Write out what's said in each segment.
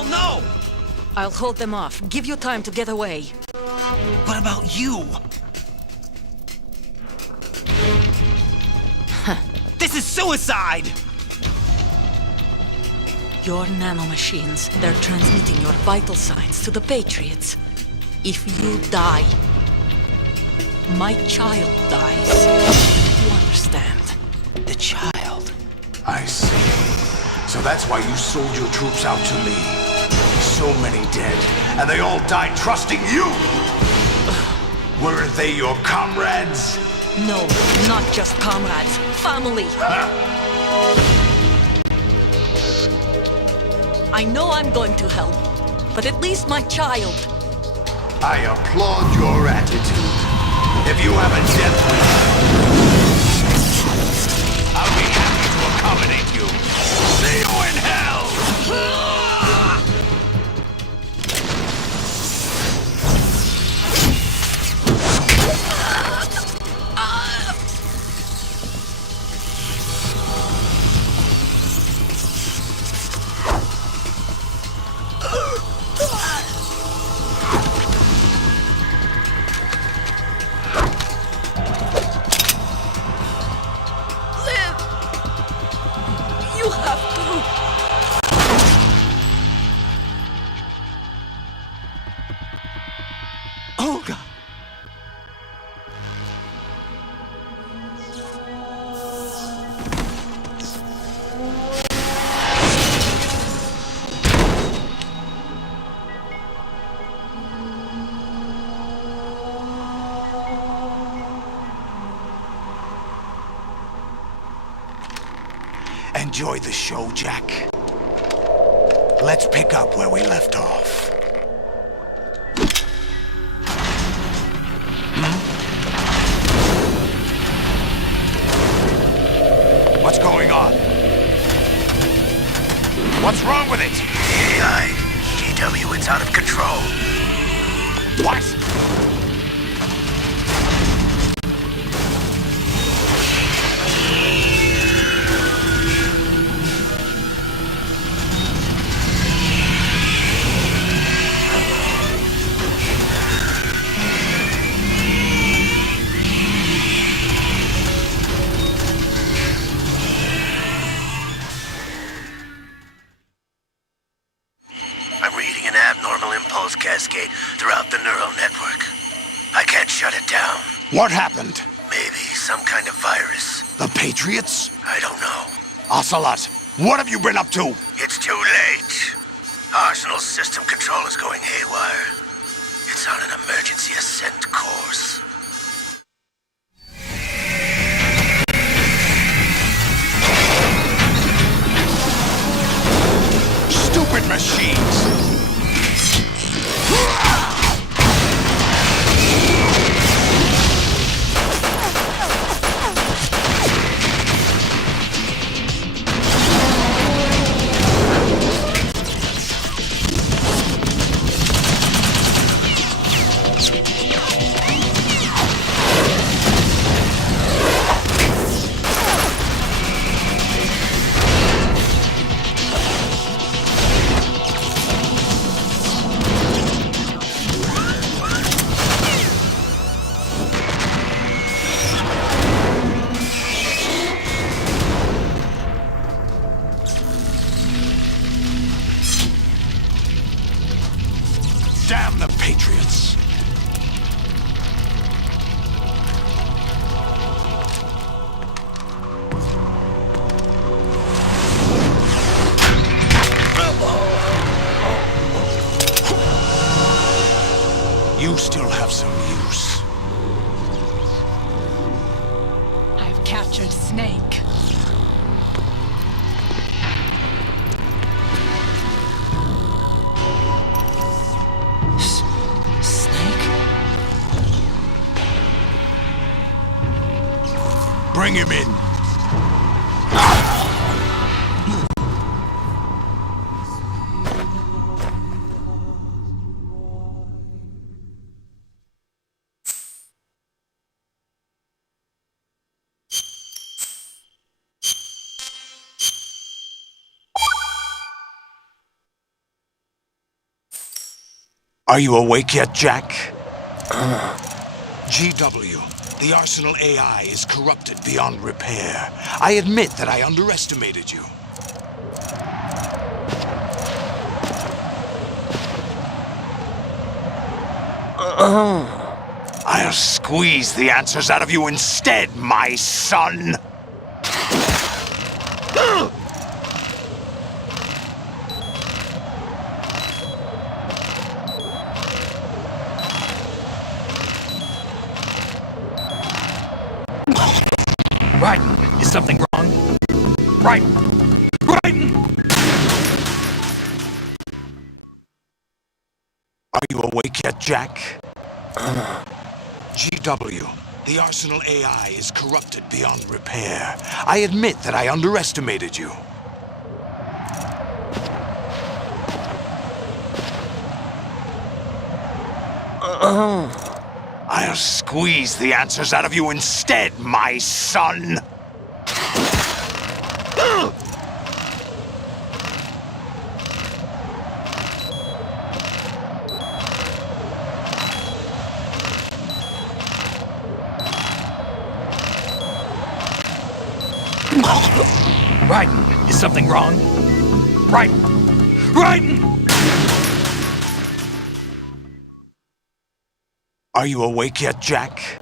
Hell no! I'll hold them off. Give you time to get away. What about you? This is suicide! Your nanomachines, they're transmitting your vital signs to the Patriots. If you die, my child dies. You understand? The child. I see. So that's why you sold your troops out to me. So many dead, and they all died trusting you! Weren't they your comrades? No, not just comrades. Family. I know I'm going to help, but at least my child. I applaud your attitude. If you have a death wish, I'll be happy to accommodate you. See you in hell! You have to. Olga! Enjoy the show, Jack. Let's pick up where we left off. What's going on? What's wrong with it? AI, GW, it's out of control. What? I'm reading an abnormal impulse cascade throughout the neural network. I can't shut it down. What happened? Maybe some kind of virus. The Patriots? I don't know. Ocelot, what have you been up to? It's too late. Arsenal's system control is going haywire. It's on an emergency ascent course. Stupid machines! Damn the Patriots! You still have some use. I've captured Snake. Snake? Bring him in. Are you awake yet, Jack? GW, the Arsenal AI is corrupted beyond repair. I admit that I underestimated you. I'll squeeze the answers out of you instead, my son! Raiden, is something wrong? Raiden! Raiden! Are you awake yet, Jack? GW, the Arsenal AI is corrupted beyond repair. I admit that I underestimated you. I'll squeeze the answers out of you instead, my son! Raiden, is something wrong? Raiden! Raiden! Are you awake yet, Jack?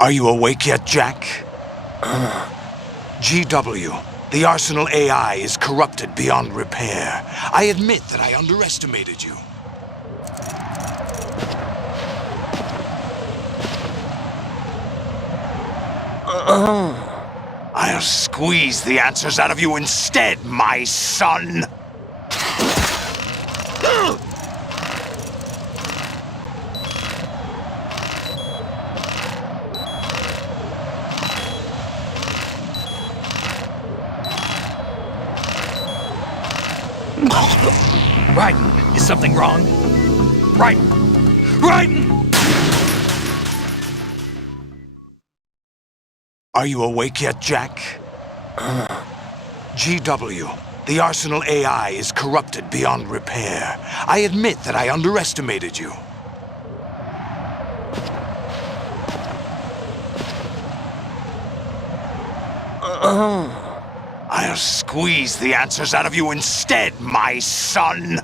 Are you awake yet, Jack? GW, the Arsenal AI is corrupted beyond repair. I admit that I underestimated you. I'll squeeze the answers out of you instead, my son! Raiden, is something wrong? Raiden! Raiden! Are you awake yet, Jack? GW, the Arsenal AI is corrupted beyond repair. I admit that I underestimated you. I'll squeeze the answers out of you instead, my son!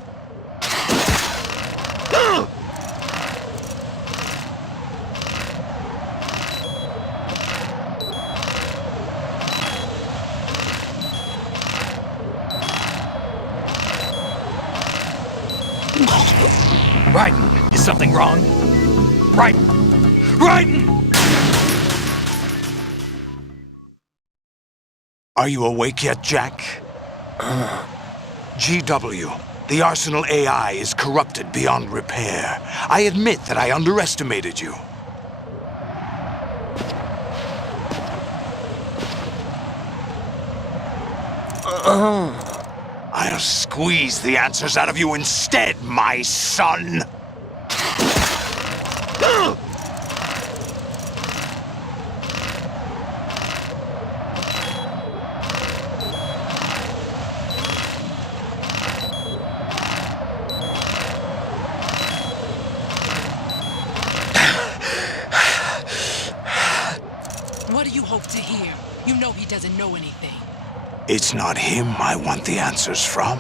Raiden, is something wrong? Raiden! Raiden! Are you awake yet, Jack? GW, the Arsenal AI is corrupted beyond repair. I admit that I underestimated you. I'll squeeze the answers out of you instead, my son! What do you hope to hear? You know he doesn't know anything. It's not him I want the answers from.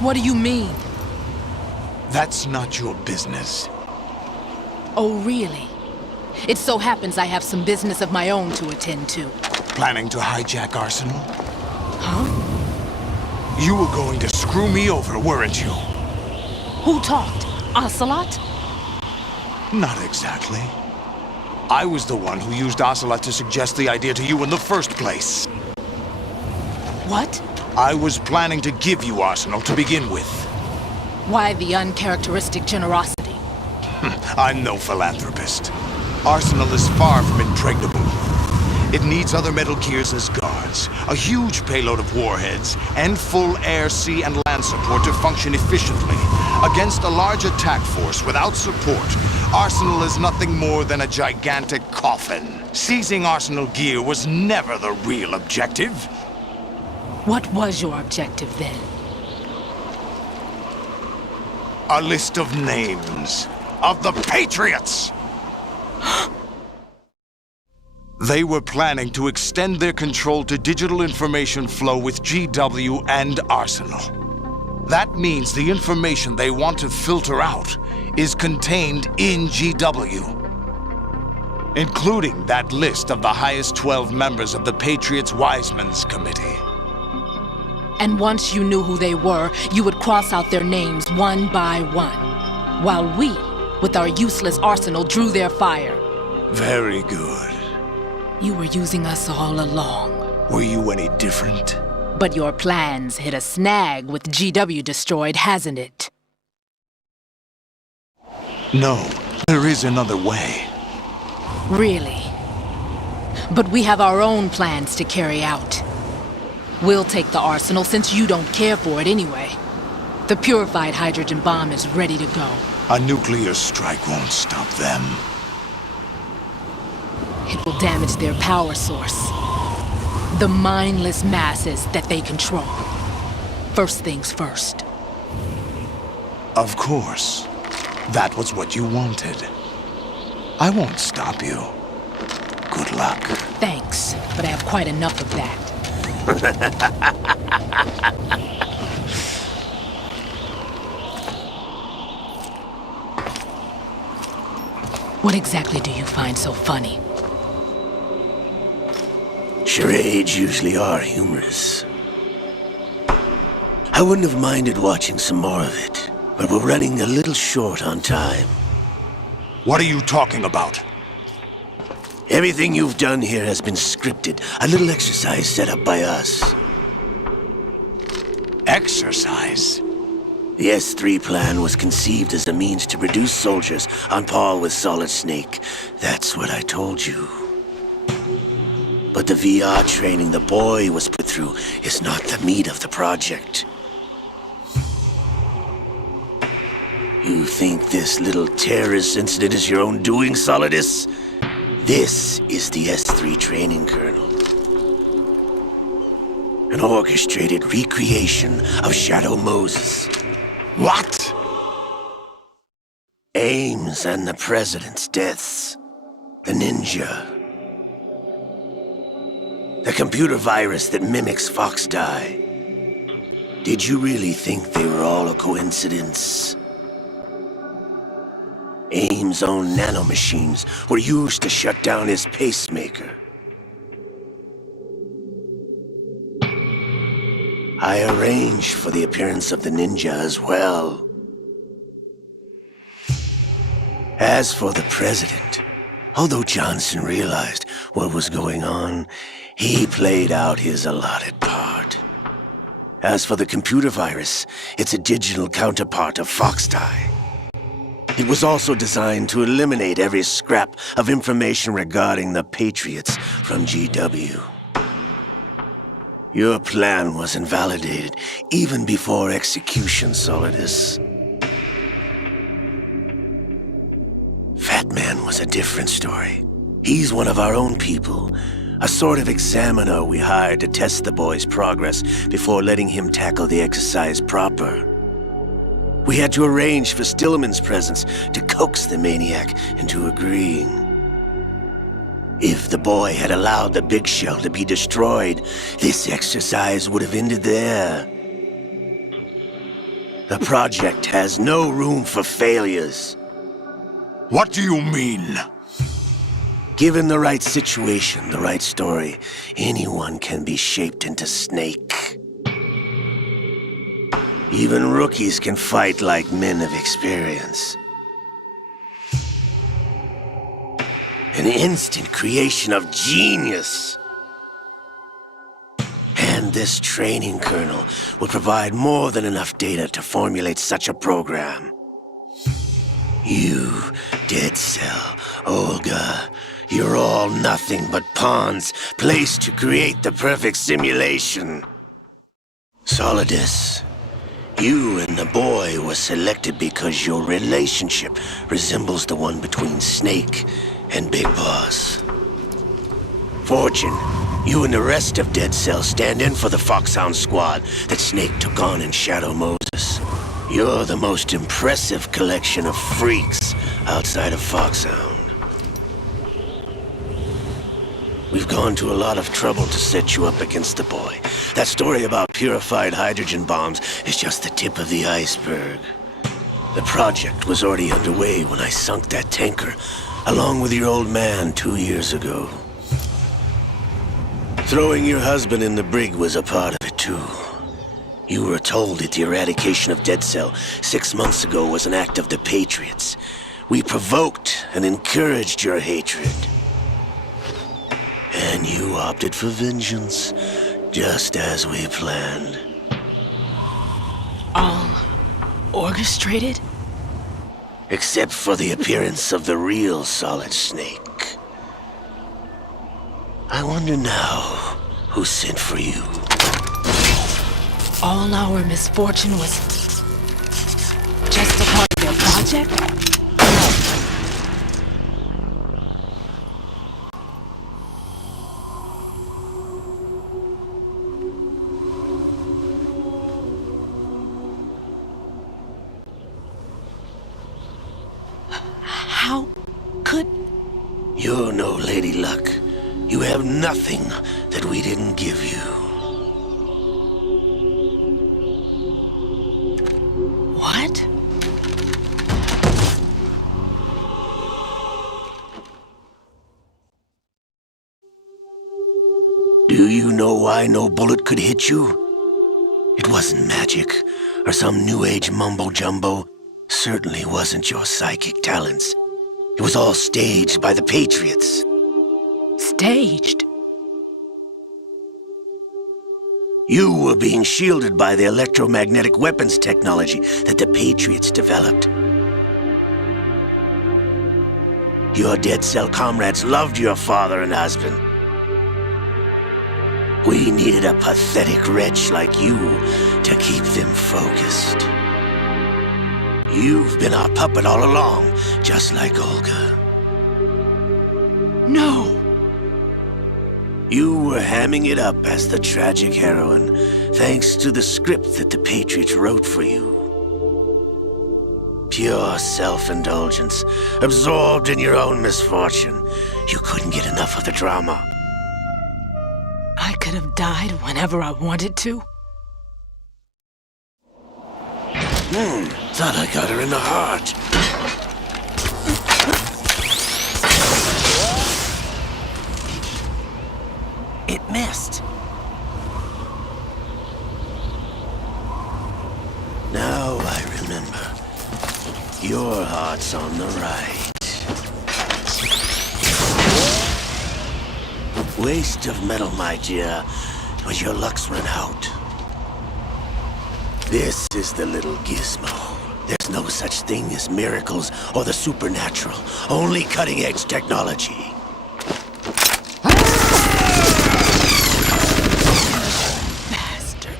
What do you mean? That's not your business. Oh, really? It so happens I have some business of my own to attend to. Planning to hijack Arsenal? Huh? You were going to screw me over, weren't you? Who talked? Ocelot? Not exactly. I was the one who used Ocelot to suggest the idea to you in the first place. What? I was planning to give you Arsenal to begin with. Why the uncharacteristic generosity? I'm no philanthropist. Arsenal is far from impregnable. It needs other Metal Gears as guards, a huge payload of warheads, and full air, sea, and land support to function efficiently. Against a large attack force without support, Arsenal is nothing more than a gigantic coffin. Seizing Arsenal gear was never the real objective. What was your objective then? A list of names of the Patriots! They were planning to extend their control to digital information flow with GW and Arsenal. That means the information they want to filter out is contained in GW, including that list of the highest 12 members of the Patriots Wiseman's Committee. And once you knew who they were, you would cross out their names one by one, while we, with our useless arsenal, drew their fire. Very good. You were using us all along. Were you any different? But your plans hit a snag with GW destroyed, hasn't it? No, there is another way. Really? But we have our own plans to carry out. We'll take the arsenal since you don't care for it anyway. The purified hydrogen bomb is ready to go. A nuclear strike won't stop them. It will damage their power source. The mindless masses that they control. First things first. Of course. That was what you wanted. I won't stop you. Good luck. Thanks, but I have quite enough of that. What exactly do you find so funny? Charades usually are humorous. I wouldn't have minded watching some more of it, but we're running a little short on time. What are you talking about? Everything you've done here has been scripted, a little exercise set up by us. Exercise? The S3 plan was conceived as a means to produce soldiers on par with Solid Snake. That's what I told you. But the VR training the boy was put through is not the meat of the project. You think this little terrorist incident is your own doing, Solidus? This is the S3 training kernel. An orchestrated recreation of Shadow Moses. What? Ames and the President's deaths. The ninja. The computer virus that mimics Foxdie. Did you really think they were all a coincidence? Ames' own nanomachines were used to shut down his pacemaker. I arranged for the appearance of the ninja as well. As for the President, although Johnson realized what was going on, he played out his allotted part. As for the computer virus, it's a digital counterpart of Foxdie. It was also designed to eliminate every scrap of information regarding the Patriots from GW. Your plan was invalidated even before execution, Solidus. Fat Man was a different story. He's one of our own people, a sort of examiner we hired to test the boy's progress before letting him tackle the exercise proper. We had to arrange for Stillman's presence to coax the maniac into agreeing. If the boy had allowed the big shell to be destroyed, this exercise would have ended there. The project has no room for failures. What do you mean? Given the right situation, the right story, anyone can be shaped into Snake. Even rookies can fight like men of experience. An instant creation of genius. And this training kernel will provide more than enough data to formulate such a program. You, Dead Cell, Olga, you're all nothing but pawns placed to create the perfect simulation. Solidus, you and the boy were selected because your relationship resembles the one between Snake and Big Boss. Fortune, you and the rest of Dead Cell stand in for the Foxhound squad that Snake took on in Shadow Moses. You're the most impressive collection of freaks outside of Foxhound. We've gone to a lot of trouble to set you up against the boy. That story about purified hydrogen bombs is just the tip of the iceberg. The project was already underway when I sunk that tanker, along with your old man 2 years ago. Throwing your husband in the brig was a part of it too. You were told that the eradication of Dead Cell 6 months ago was an act of the Patriots. We provoked and encouraged your hatred. And you opted for vengeance, just as we planned. All orchestrated? Except for the appearance of the real Solid Snake. I wonder now who sent for you. All our misfortune was just a part of your project? How could... You're no Lady Luck. You have nothing that we didn't give you. What? Do you know why no bullet could hit you? It wasn't magic, or some new age mumbo-jumbo. Certainly wasn't your psychic talents. It was all staged by the Patriots. Staged? You were being shielded by the electromagnetic weapons technology that the Patriots developed. Your Dead Cell comrades loved your father and husband. We needed a pathetic wretch like you to keep them focused. You've been our puppet all along, just like Olga. No! You were hamming it up as the tragic heroine, thanks to the script that the Patriots wrote for you. Pure self-indulgence, absorbed in your own misfortune. You couldn't get enough of the drama. I could have died whenever I wanted to. Thought I got her in the heart. It missed. Now I remember. Your heart's on the right. Waste of metal, my dear, but your luck's run out. This is the little gizmo. There's no such thing as miracles or the supernatural, only cutting-edge technology. Bastard.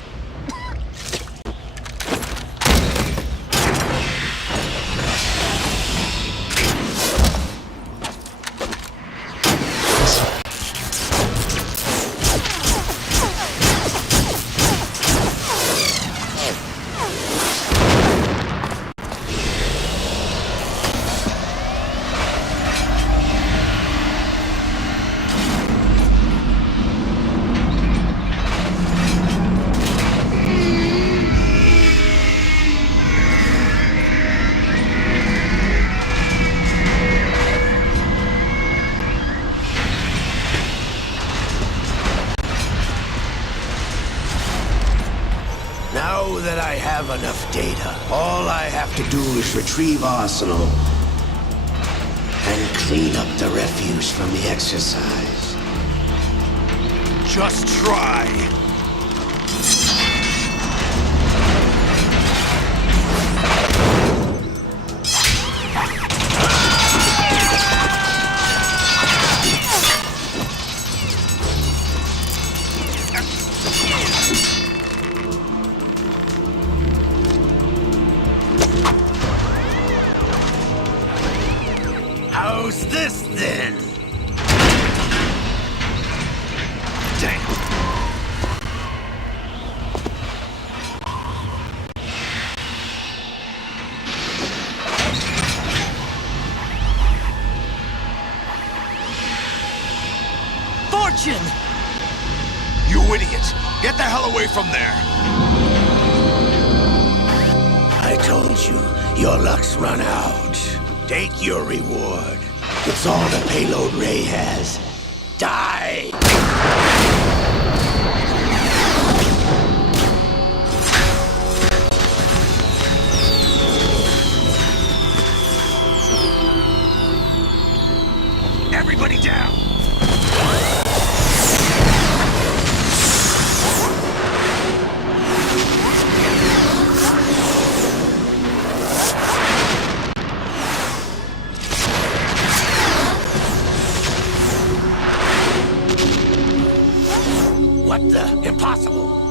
Now that I have enough data, all I have to do is retrieve Arsenal. and clean up the refuse from the exercise. Just try. How's this then? Damn. Fortune! You idiot! Get the hell away from there! I told you, your luck's run out. Take your reward. It's all the payload Ray has. Die! Everybody down! What the? Impossible!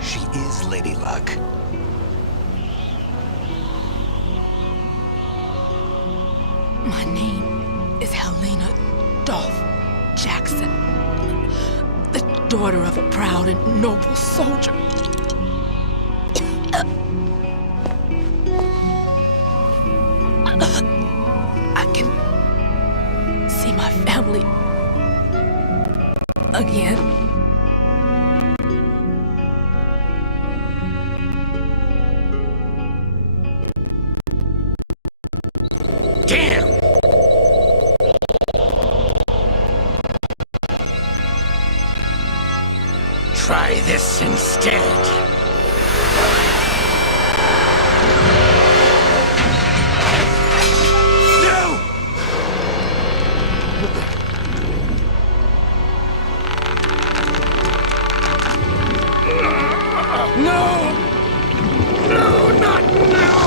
She is Lady Luck. My name is Helena Dolph Jackson, the daughter of a proud and noble soldier. I can see my family again. Damn! Try this instead. No! No! No, not now!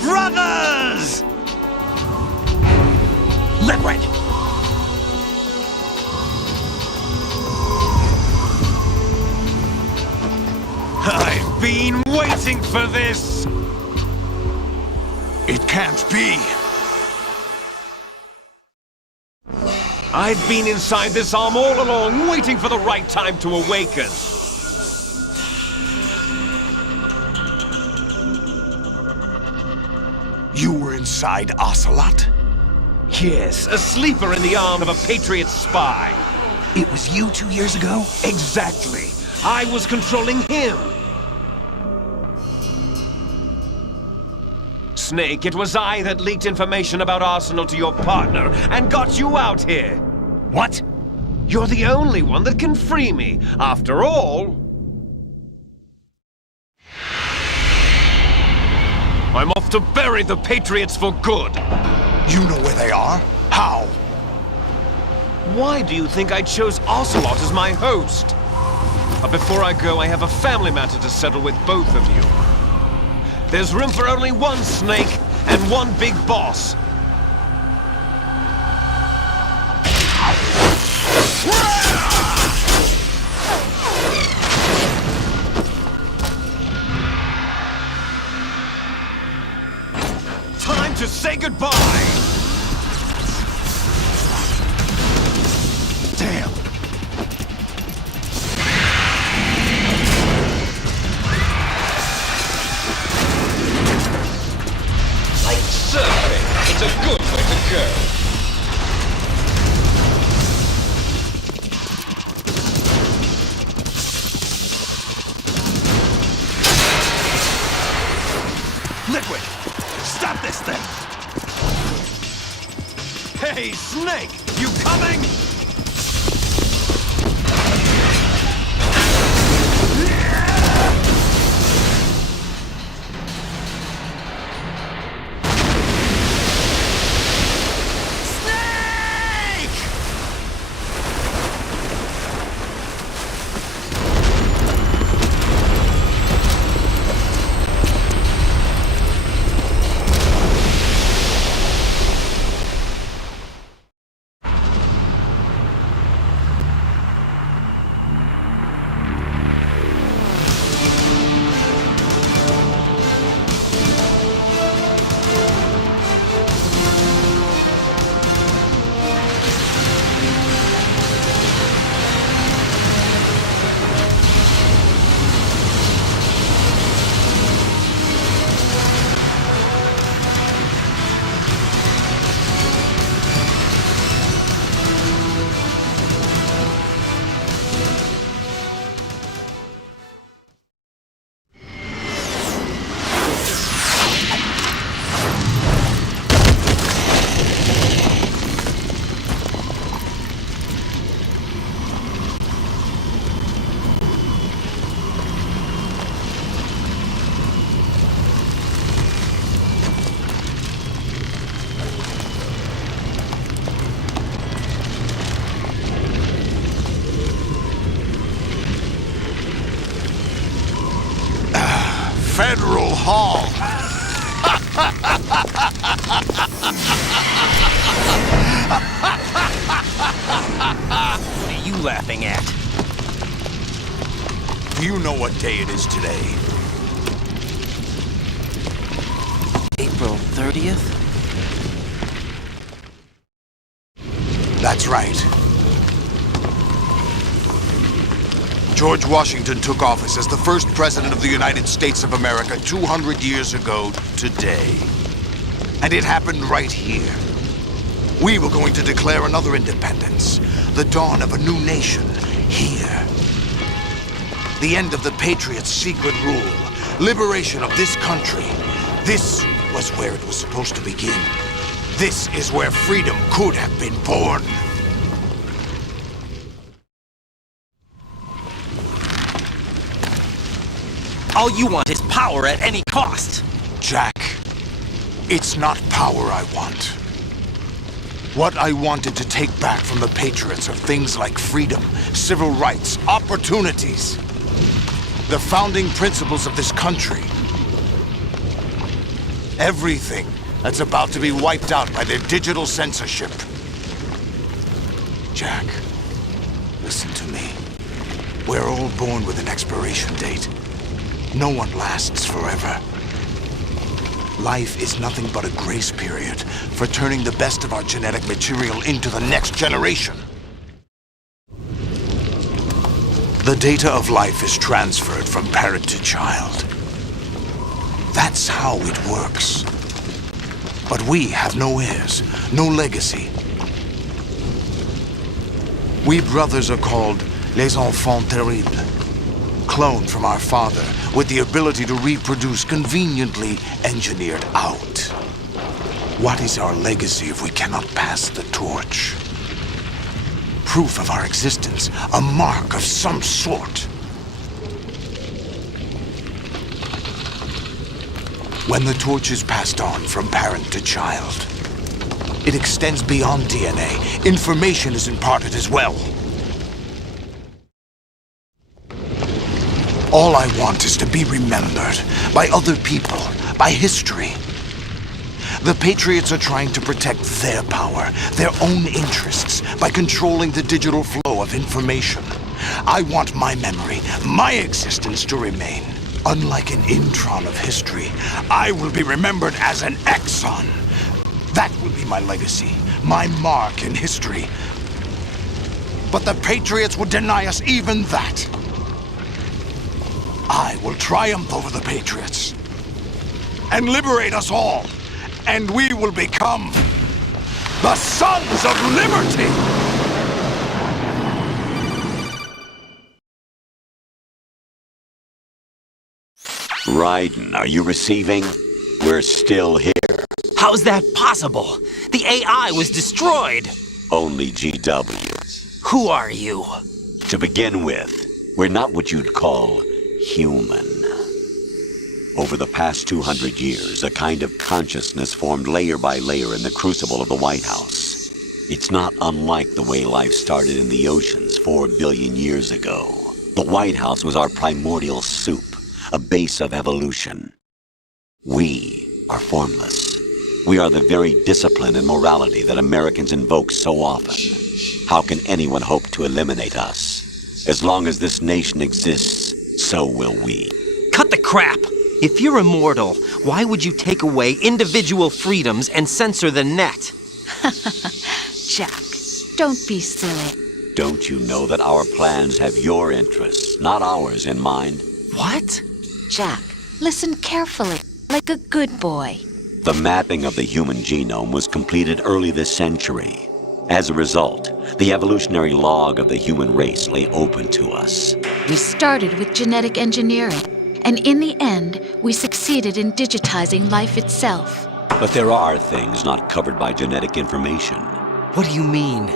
Brothers! Liquid! I've been waiting for this! It can't be! I've been inside this arm all along, waiting for the right time to awaken. You were inside Ocelot? Yes, a sleeper in the arm of a Patriot spy. It was you 2 years ago? Exactly. I was controlling him. Snake, it was I that leaked information about Arsenal to your partner and got you out here. What? You're the only one that can free me. After all, I'm off to bury the Patriots for good. You know where they are? How? Why do you think I chose Ocelot as my host? But before I go, I have a family matter to settle with both of you. There's room for only one Snake and one big boss. Time to say goodbye! Damn! go. Liquid! Stop this thing! Hey, Snake! You coming? Federal Hall. What are you laughing at? Do you know what day it is today? April 30th? That's right. George Washington took office as the first president of the United States of America 200 years ago today. And it happened right here. We were going to declare another independence, the dawn of a new nation, here. The end of the Patriots' secret rule, liberation of this country. This was where it was supposed to begin. This is where freedom could have been born. All you want is power at any cost. Jack, it's not power I want. What I wanted to take back from the Patriots are things like freedom, civil rights, opportunities. The founding principles of this country. Everything that's about to be wiped out by their digital censorship. Jack, listen to me. We're all born with an expiration date. No one lasts forever. Life is nothing but a grace period for turning the best of our genetic material into the next generation. The data of life is transferred from parent to child. That's how it works. But we have no heirs, no legacy. We brothers are called les enfants terribles. Cloned from our father, with the ability to reproduce conveniently engineered out. What is our legacy if we cannot pass the torch? Proof of our existence, a mark of some sort. When the torch is passed on from parent to child, it extends beyond DNA. Information is imparted as well. All I want is to be remembered by other people, by history. The Patriots are trying to protect their power, their own interests, by controlling the digital flow of information. I want my memory, my existence to remain. Unlike an intron of history, I will be remembered as an exon. That will be my legacy, my mark in history. But the Patriots would deny us even that. I will triumph over the Patriots and liberate us all, and we will become The Sons of Liberty! Raiden, are you receiving? We're still here. How's that possible? The AI was destroyed. Only GW. Who are you? To begin with, we're not what you'd call human. Over the past 200 years, a kind of consciousness formed layer by layer in the crucible of the White House. It's not unlike the way life started in the oceans 4 billion years ago. The White House was our primordial soup, a base of evolution. We are formless. We are the very discipline and morality that Americans invoke so often. How can anyone hope to eliminate us? As long as this nation exists, so will we. Cut the crap! If you're immortal, why would you take away individual freedoms and censor the net? Jack, don't be silly. Don't you know that our plans have your interests, not ours, in mind? What? Jack, listen carefully, like a good boy. The mapping of the human genome was completed early this century. As a result, the evolutionary log of the human race lay open to us. We started with genetic engineering, and in the end, we succeeded in digitizing life itself. But there are things not covered by genetic information. What do you mean?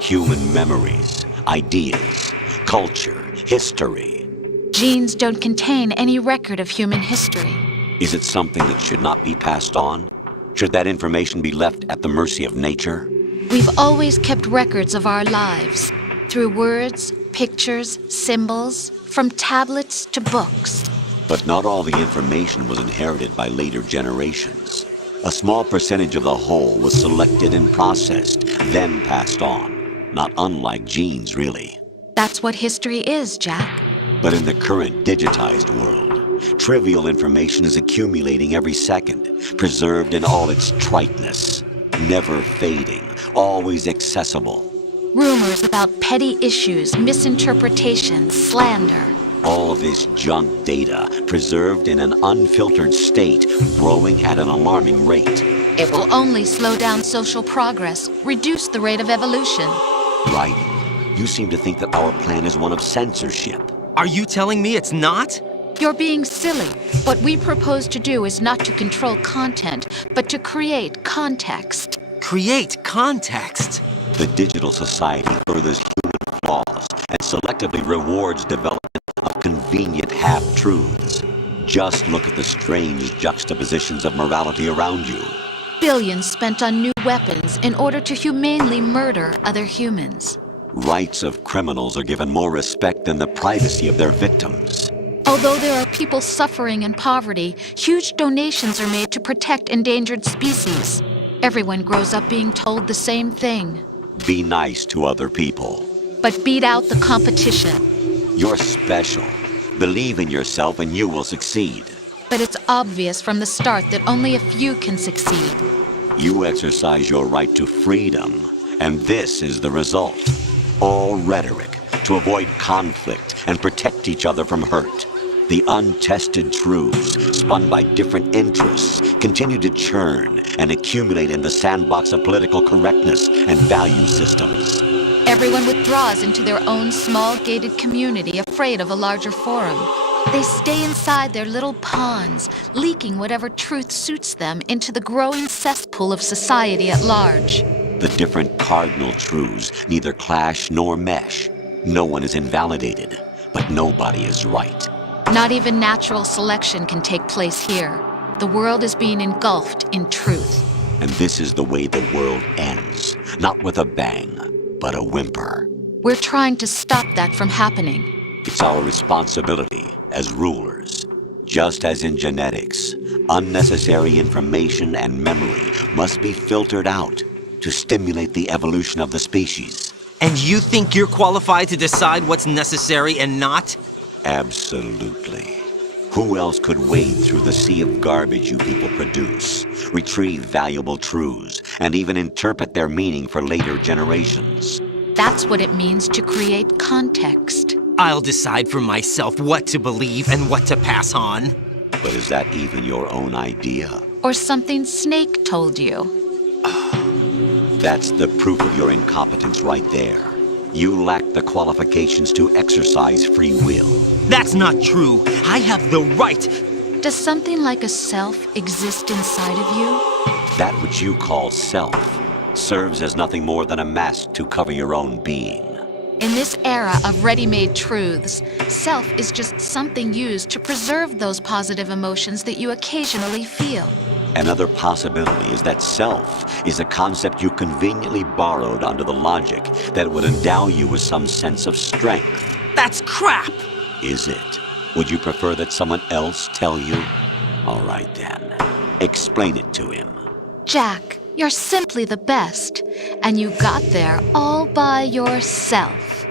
Human memories, ideas, culture, history. Genes don't contain any record of human history. Is it something that should not be passed on? Should that information be left at the mercy of nature? We've always kept records of our lives, through words, pictures, symbols, from tablets to books. But not all the information was inherited by later generations. A small percentage of the whole was selected and processed, then passed on. Not unlike genes, really. That's what history is, Jack. But in the current digitized world, trivial information is accumulating every second, preserved in all its triteness, never fading, always accessible. Rumors about petty issues, misinterpretations, slander. All this junk data, preserved in an unfiltered state, growing at an alarming rate. It will only slow down social progress, reduce the rate of evolution. Right. You seem to think that our plan is one of censorship. Are you telling me it's not? You're being silly. What we propose to do is not to control content, but to create context. Create context? The digital society furthers human flaws and selectively rewards development of convenient half-truths. Just look at the strange juxtapositions of morality around you. Billions spent on new weapons in order to humanely murder other humans. Rights of criminals are given more respect than the privacy of their victims. Although there are people suffering in poverty, huge donations are made to protect endangered species. Everyone grows up being told the same thing. Be nice to other people. But beat out the competition. You're special. Believe in yourself and you will succeed. But it's obvious from the start that only a few can succeed. You exercise your right to freedom, and this is the result. All rhetoric to avoid conflict and protect each other from hurt. The untested truths, spun by different interests, continue to churn and accumulate in the sandbox of political correctness and value systems. Everyone withdraws into their own small gated community, afraid of a larger forum. They stay inside their little ponds, leaking whatever truth suits them into the growing cesspool of society at large. The different cardinal truths neither clash nor mesh. No one is invalidated, but nobody is right. Not even natural selection can take place here. The world is being engulfed in truth. And this is the way the world ends. Not with a bang, but a whimper. We're trying to stop that from happening. It's our responsibility as rulers. Just as in genetics, unnecessary information and memory must be filtered out to stimulate the evolution of the species. And you think you're qualified to decide what's necessary and not? Absolutely. Who else could wade through the sea of garbage you people produce, retrieve valuable truths, and even interpret their meaning for later generations? That's what it means to create context. I'll decide for myself what to believe and what to pass on. But is that even your own idea? Or something Snake told you. That's the proof of your incompetence right there. You lack the qualifications to exercise free will. That's not true. I have the right. Does something like a self exist inside of you? That which you call self serves as nothing more than a mask to cover your own being. In this era of ready-made truths, self is just something used to preserve those positive emotions that you occasionally feel. Another possibility is that self is a concept you conveniently borrowed under the logic that it would endow you with some sense of strength. That's crap! Is it? Would you prefer that someone else tell you? All right then. Explain it to him. Jack, you're simply the best, and you got there all by yourself.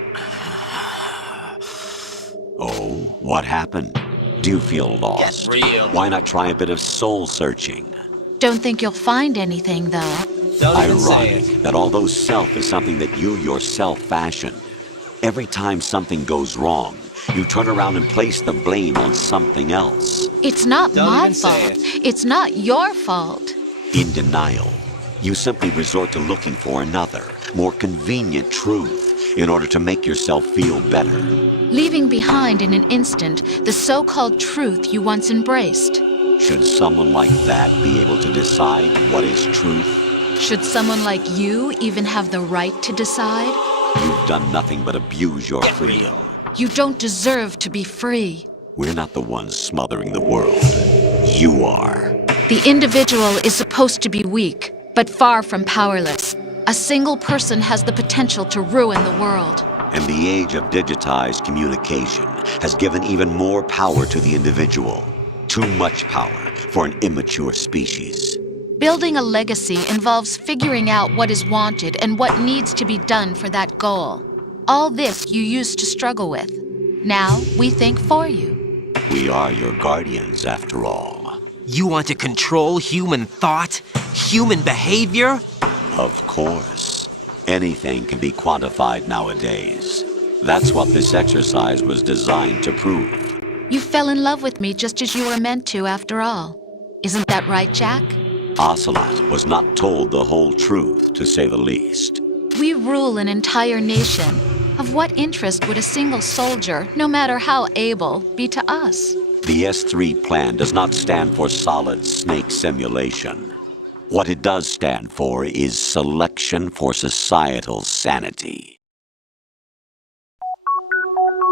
Oh, what happened? Do you feel lost? Get real. Why not try a bit of soul searching? Don't think you'll find anything, though. Don't even say Ironic it. that although self is something that you yourself fashioned, every time something goes wrong, you turn around and place the blame on something else. It's not Don't my even say fault. it. It's not your fault. In denial, you simply resort to looking for another, more convenient truth in order to make yourself feel better. Leaving behind in an instant the so-called truth you once embraced. Should someone like that be able to decide what is truth? Should someone like you even have the right to decide? You've done nothing but abuse your freedom. You don't deserve to be free. We're not the ones smothering the world. You are. The individual is supposed to be weak, but far from powerless. A single person has the potential to ruin the world. And the age of digitized communication has given even more power to the individual. Too much power for an immature species. Building a legacy involves figuring out what is wanted and what needs to be done for that goal. All this you used to struggle with. Now we think for you. We are your guardians, after all. You want to control human thought? Human behavior? Of course. Anything can be quantified nowadays. That's what this exercise was designed to prove. You fell in love with me just as you were meant to, after all. Isn't that right, Jack? Ocelot was not told the whole truth, to say the least. We rule an entire nation. Of what interest would a single soldier, no matter how able, be to us? The S3 plan does not stand for solid snake simulation. What it does stand for is selection for societal sanity.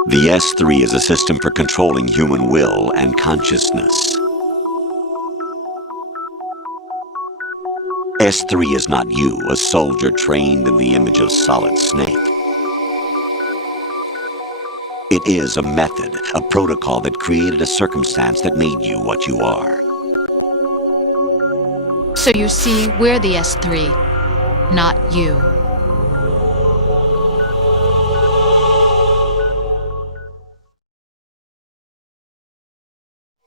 The S3 is a system for controlling human will and consciousness. S3 is not you, a soldier trained in the image of Solid Snake. It is a method, a protocol that created a circumstance that made you what you are. So you see, we're the S3, not you.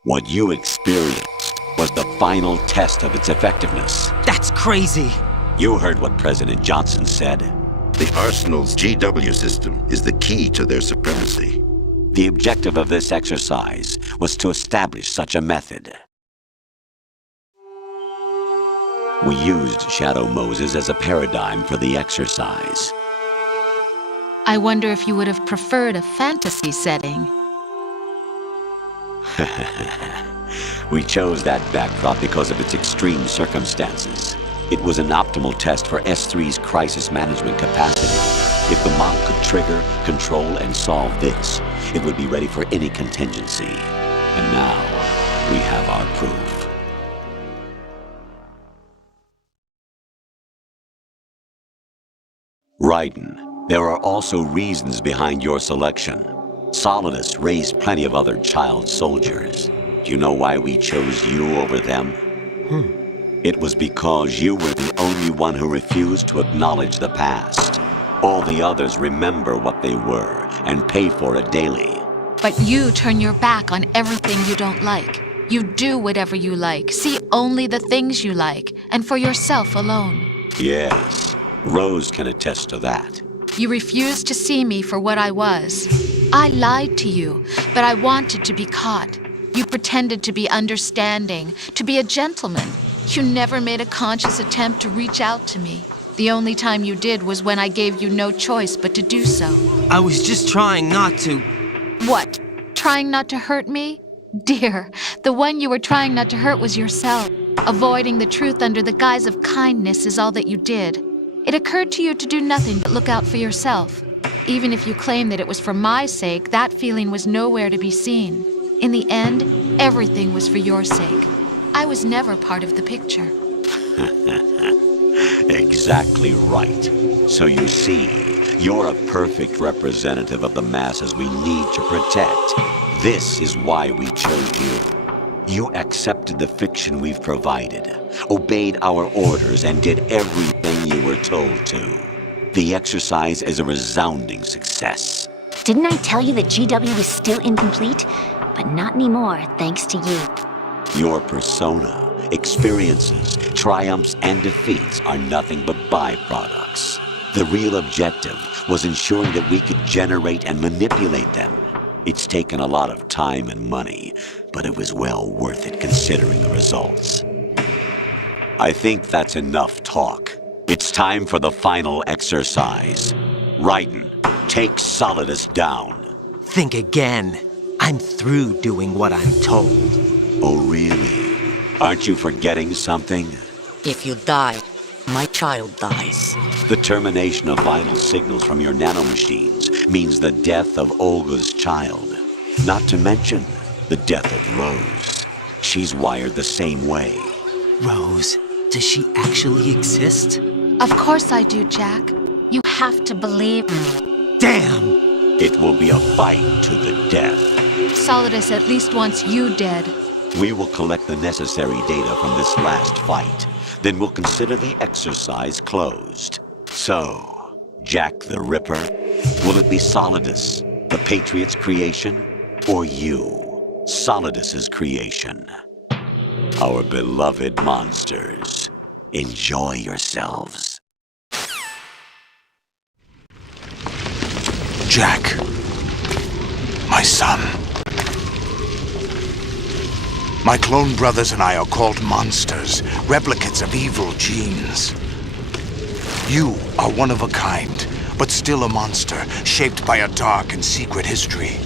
What you experienced was the final test of its effectiveness. That's crazy. You heard what President Johnson said. The Arsenal's GW system is the key to their supremacy. The objective of this exercise was to establish such a method. We used Shadow Moses as a paradigm for the exercise. I wonder if you would have preferred a fantasy setting. We chose that backdrop because of its extreme circumstances. It was an optimal test for S3's crisis management capacity. If the model could trigger, control, and solve this, it would be ready for any contingency. And now, we have our proof. Raiden, there are also reasons behind your selection. Solidus raised plenty of other child soldiers. Do you know why we chose you over them? It was because you were the only one who refused to acknowledge the past. All the others remember what they were and pay for it daily. But you turn your back on everything you don't like. You do whatever you like, see only the things you like, and for yourself alone. Yes, Rose can attest to that. You refused to see me for what I was. I lied to you, but I wanted to be caught. You pretended to be understanding, to be a gentleman. You never made a conscious attempt to reach out to me. The only time you did was when I gave you no choice but to do so. I was just trying not to. What? Trying not to hurt me? Dear, the one you were trying not to hurt was yourself. Avoiding the truth under the guise of kindness is all that you did. It occurred to you to do nothing but look out for yourself. Even if you claim that it was for my sake, that feeling was nowhere to be seen. In the end, everything was for your sake. I was never part of the picture. Exactly right. So you see, you're a perfect representative of the masses we need to protect. This is why we chose you. You accepted the fiction we've provided, obeyed our orders, and did everything you were told to. The exercise is a resounding success. Didn't I tell you that GW is still incomplete? But not anymore, thanks to you. Your persona, experiences, triumphs, and defeats are nothing but byproducts. The real objective was ensuring that we could generate and manipulate them. It's taken a lot of time and money, but it was well worth it considering the results. I think that's enough talk. It's time for the final exercise. Raiden, take Solidus down. Think again. I'm through doing what I'm told. Oh, really? Aren't you forgetting something? If you die, my child dies. The termination of vital signals from your nanomachines means the death of Olga's child. Not to mention the death of Rose. She's wired the same way. Rose, does she actually exist? Of course I do, Jack. You have to believe me. Damn! It will be a fight to the death. Solidus at least wants you dead. We will collect the necessary data from this last fight. Then we'll consider the exercise closed. So, Jack the Ripper, will it be Solidus, the Patriot's creation, or you, Solidus's creation? Our beloved monsters, enjoy yourselves. Jack, my son. My clone brothers and I are called monsters, replicates of evil genes. You are one of a kind, but still a monster, shaped by a dark and secret history.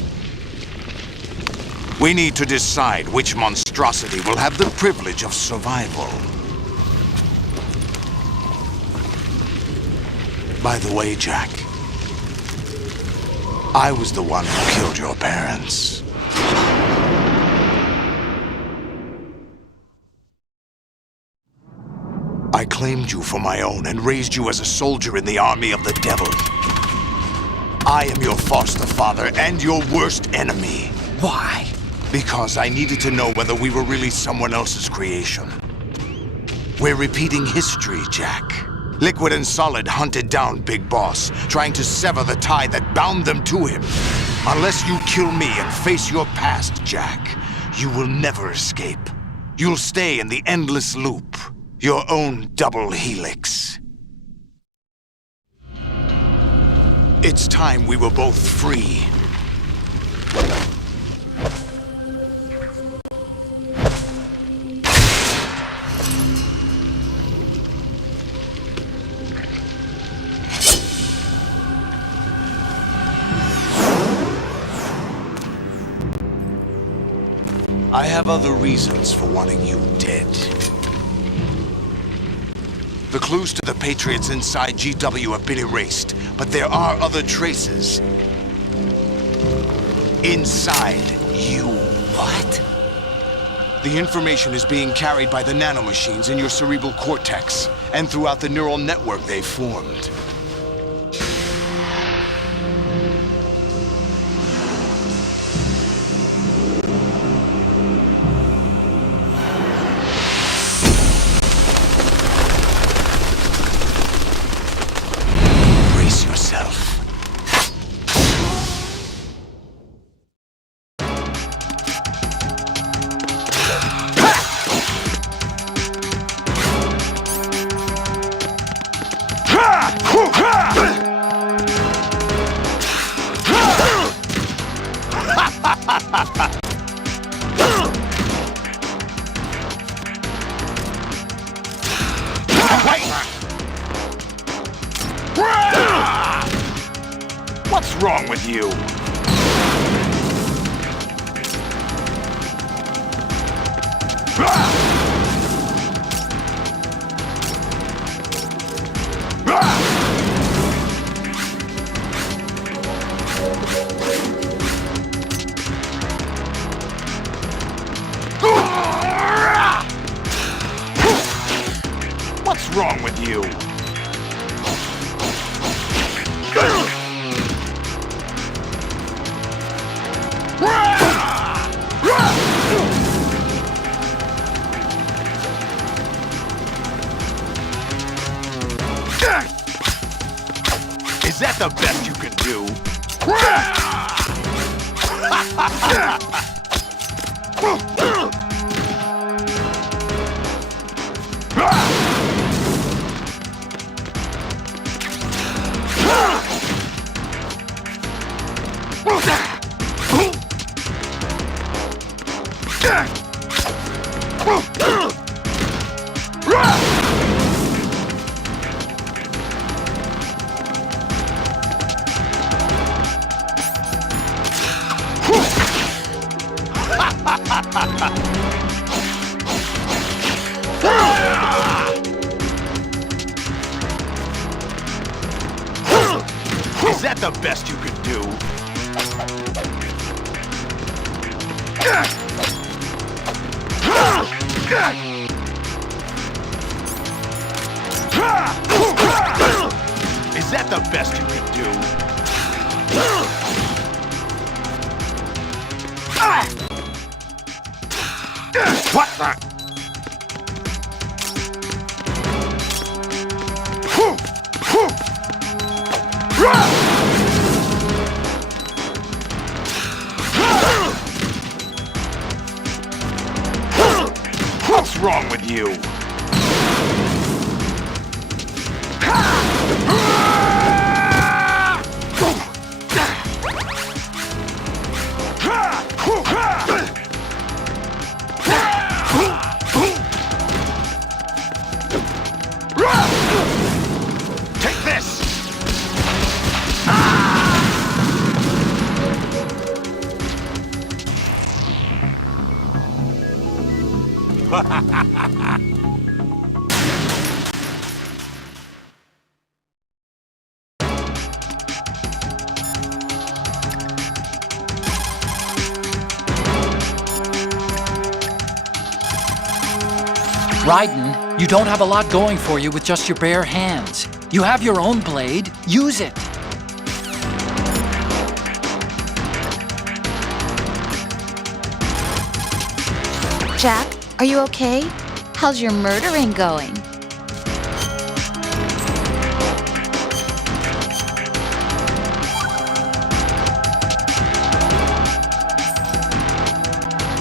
We need to decide which monstrosity will have the privilege of survival. By the way, Jack, I was the one who killed your parents. I claimed you for my own and raised you as a soldier in the army of the devil. I am your foster father and your worst enemy. Why? Because I needed to know whether we were really someone else's creation. We're repeating history, Jack. Liquid and Solid hunted down Big Boss, trying to sever the tie that bound them to him. Unless you kill me and face your past, Jack, you will never escape. You'll stay in the endless loop. Your own double helix. It's time we were both free. I have other reasons for wanting you dead. The clues to the Patriots inside GW have been erased, but there are other traces. Inside you. What? The information is being carried by the nanomachines in your cerebral cortex, and throughout the neural network they've formed. What's wrong with you? What's wrong with you? Is that the best you can do? Is that the best you can do? Is that the best you can do? What the? What's wrong with you? Take this! Raiden, you don't have a lot going for you with just your bare hands. You have your own blade. Use it. Jack, are you okay? How's your murdering going?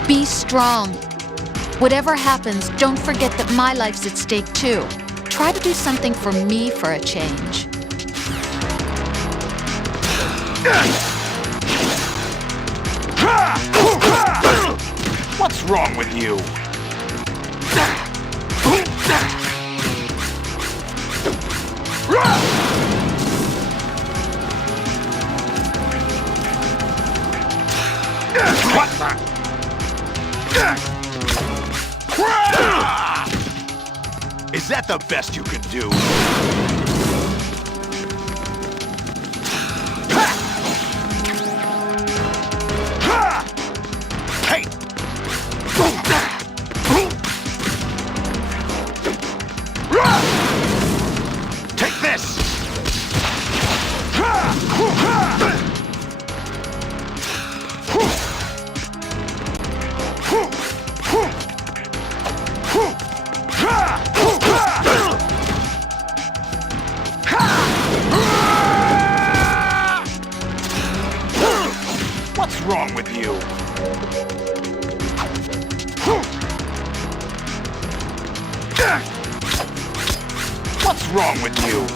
Be strong. Whatever happens, don't forget that my life's at stake too. Try to do something for me for a change. What's wrong with you? What the? Is that the best you can do? Hey! Take this! What's wrong with you? What's wrong with you?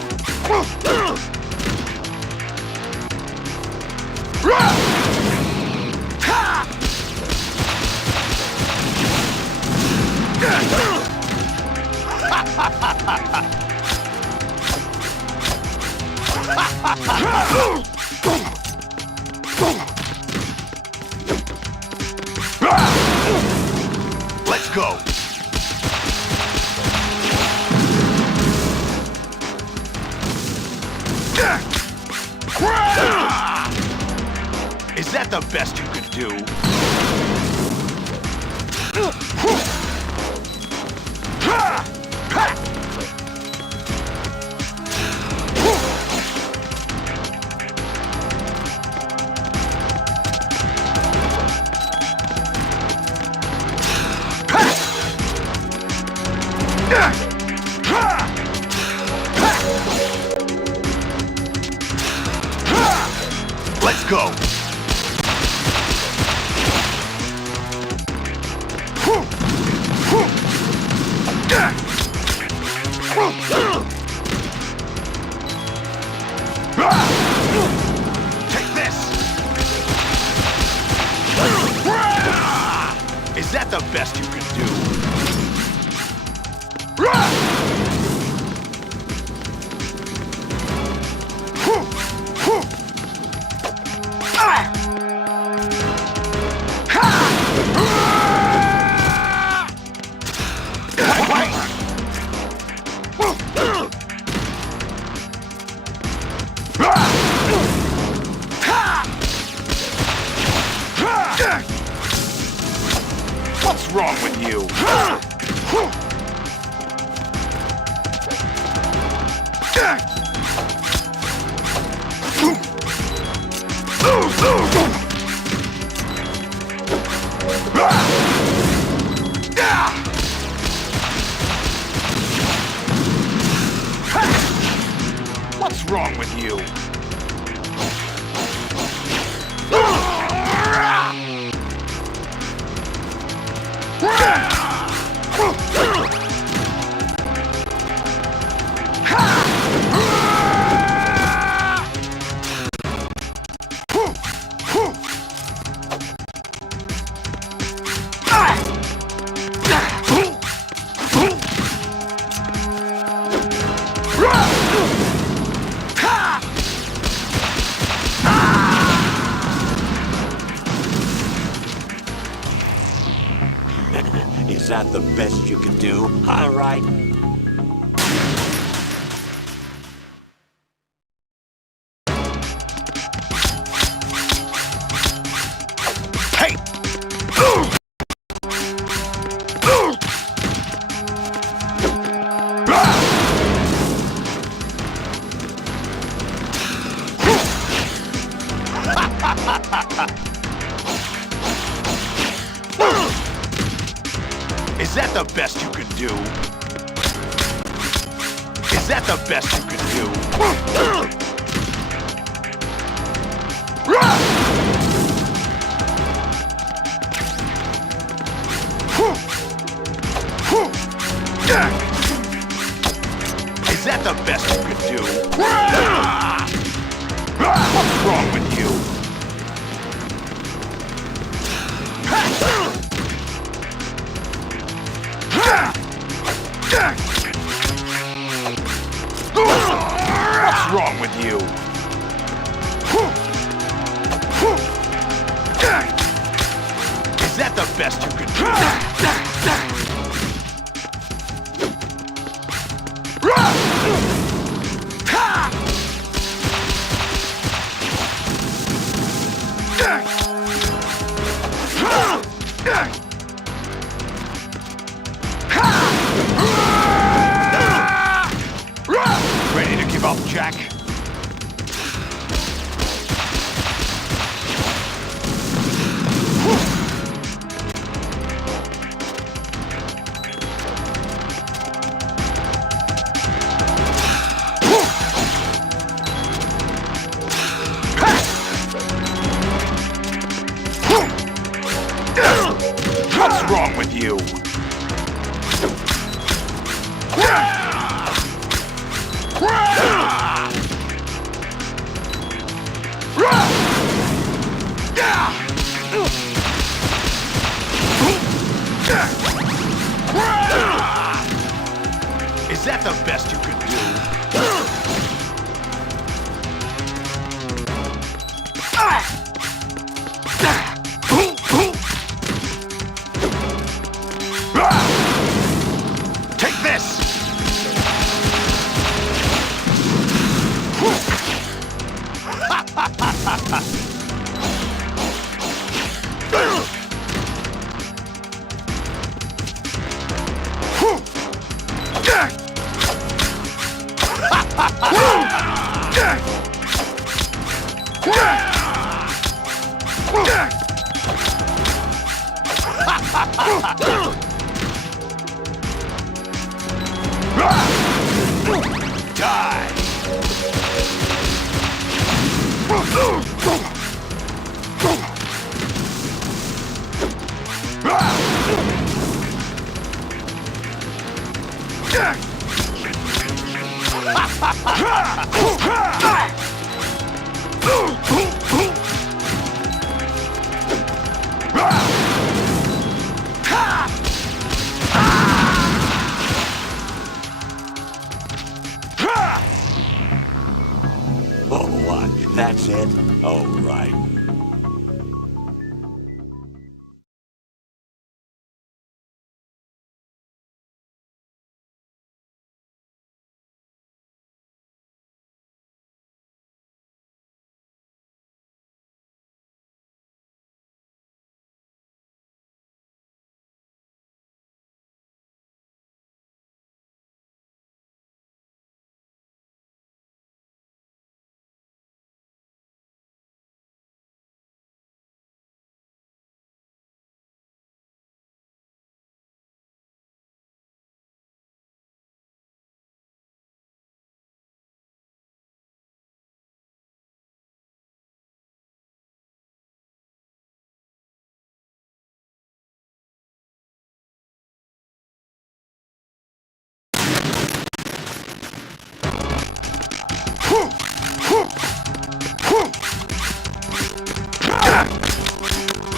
go! Is that the best you could do? Let's go! Take this! Is that the best you can do? What's wrong with you? What's wrong with you? Is that the best you can do? All right. Hey! Is that the best you could do? Is that the best you could do? Is that the best you could do? What's wrong with you? What's wrong with you? Is that the best you could do? Ready to give up, Jack? What's wrong with you? Is that the best you could do? Oh, what? That's it? Oh, right.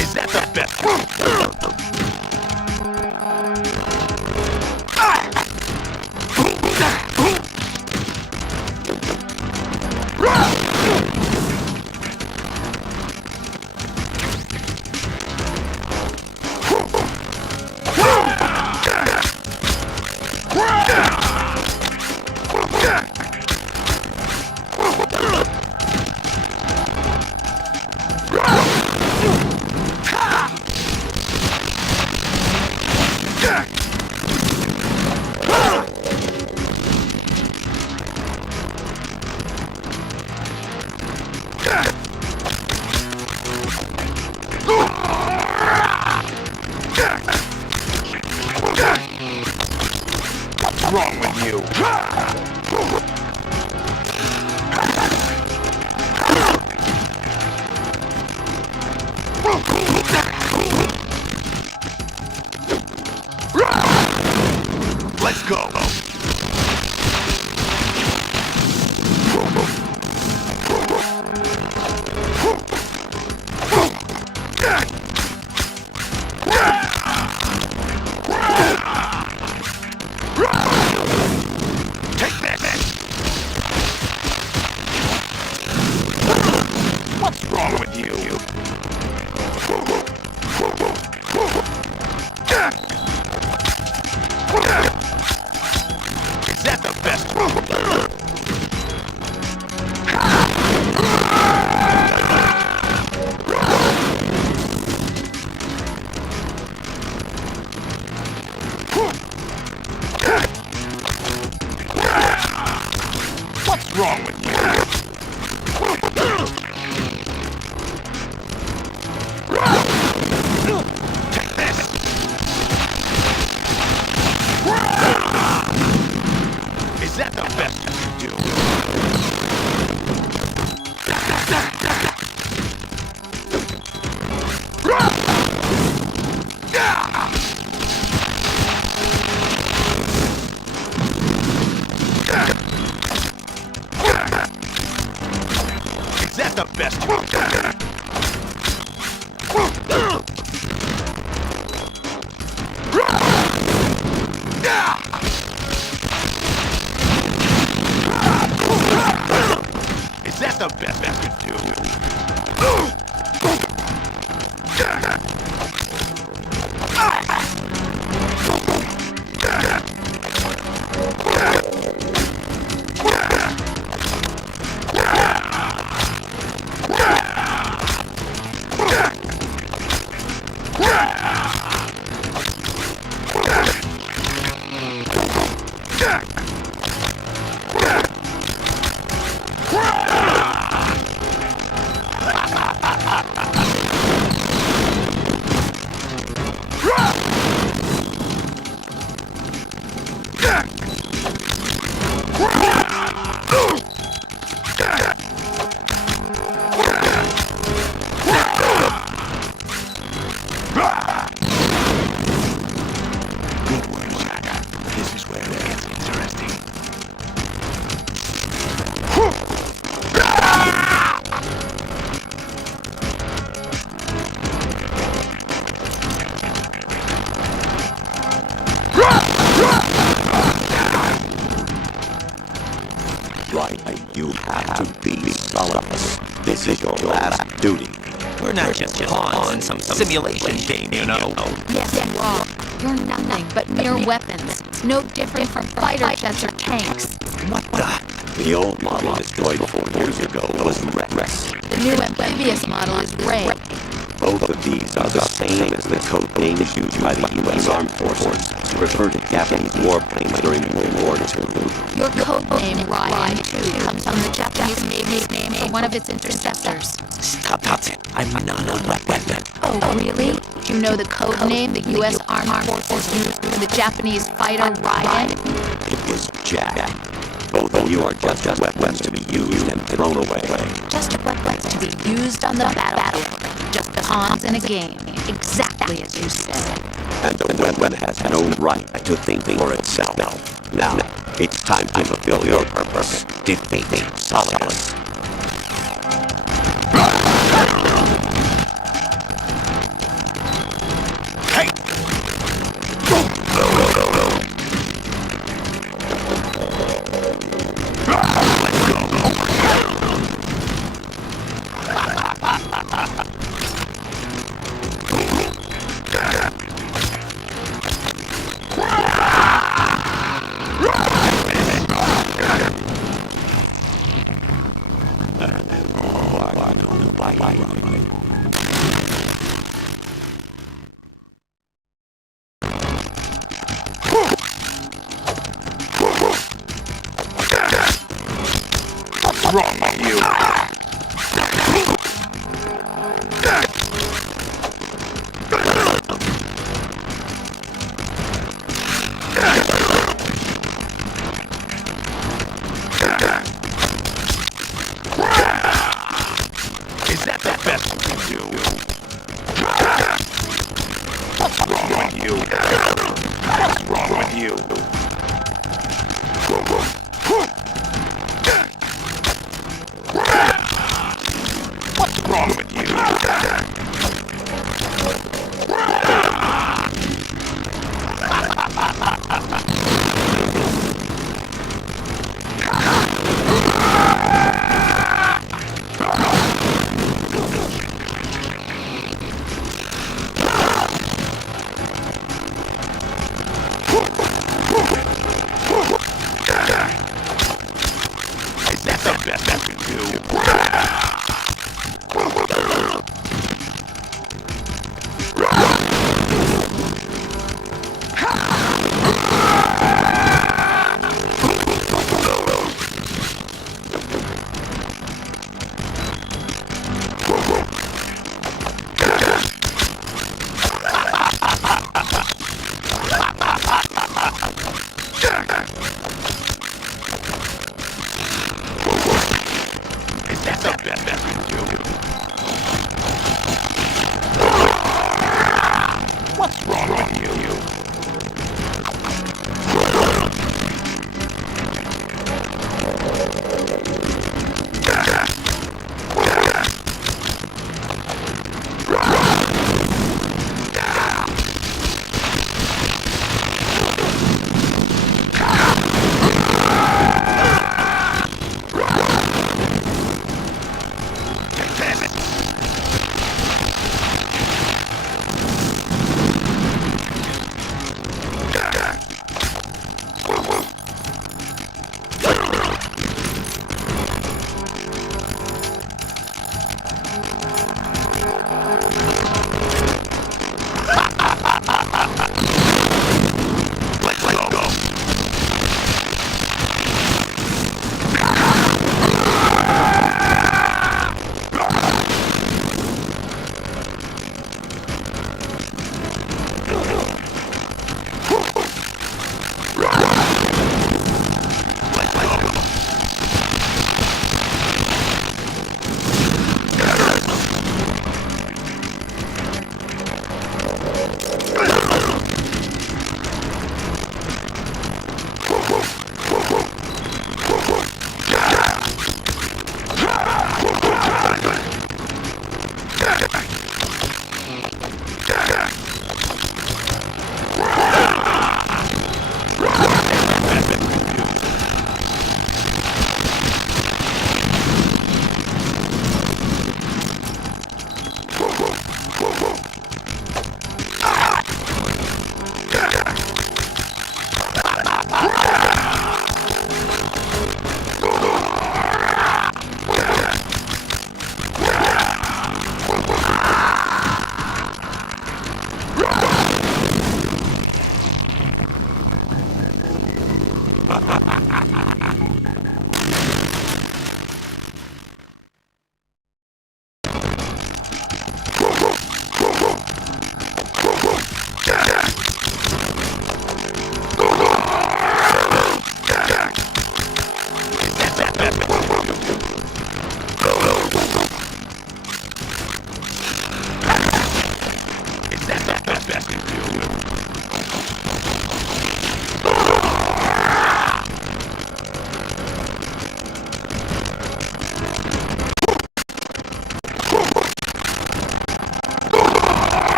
Is that the best? What's wrong with you? Let's go. Take this. What's wrong with you? Is that the best? What's wrong with you? Take this. Is that the best you can do? Is that the best you can do? Is that the best I could do? right. You have to be Solidus. This is your last duty. We're not just pawns in some simulation game, you know. Yes, you are. You're nothing but mere weapons. No different from fighter jets or tanks. What the? The old model destroyed 4 years ago was Rex. The new amphibious model is Ray. Both of these are the same as the code names used by the U.S. Armed Forces to refer to Japanese warplanes during World War II. Your code name, Ryan, too, comes from the Japanese Navy's name for one of its interceptors. Stop it. I'm not a weapon. Oh, really? Do you know the code name the U.S. Armed Forces used for the Japanese fighter Ryan? It was Jack. Both of you are just weapons to be used and thrown away. Just weapons to be used on the battlefield. Just pawns in a game. Exactly as you said. And the weapon has no right to think for itself. Now, it's time to fulfill your purpose. Defeat Solidus. Hey! Go. What's wrong with you? Is that the best you can do? What's wrong with you? What's wrong with you? What's wrong with you? Is that the best I can do? Is that the best I can do? What's wrong with you?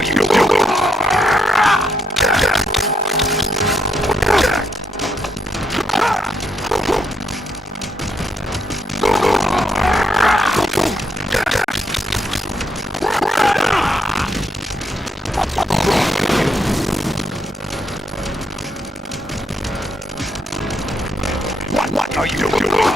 are you doing? What are you doing?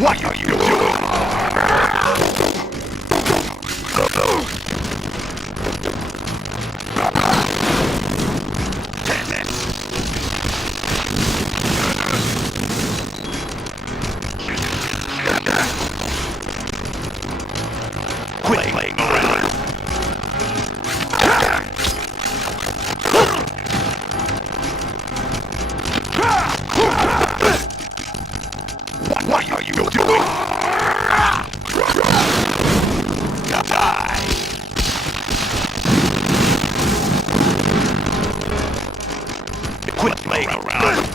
What are you doing? What are you doing? Quit playing around. What are you doing? Die. Quit playing around.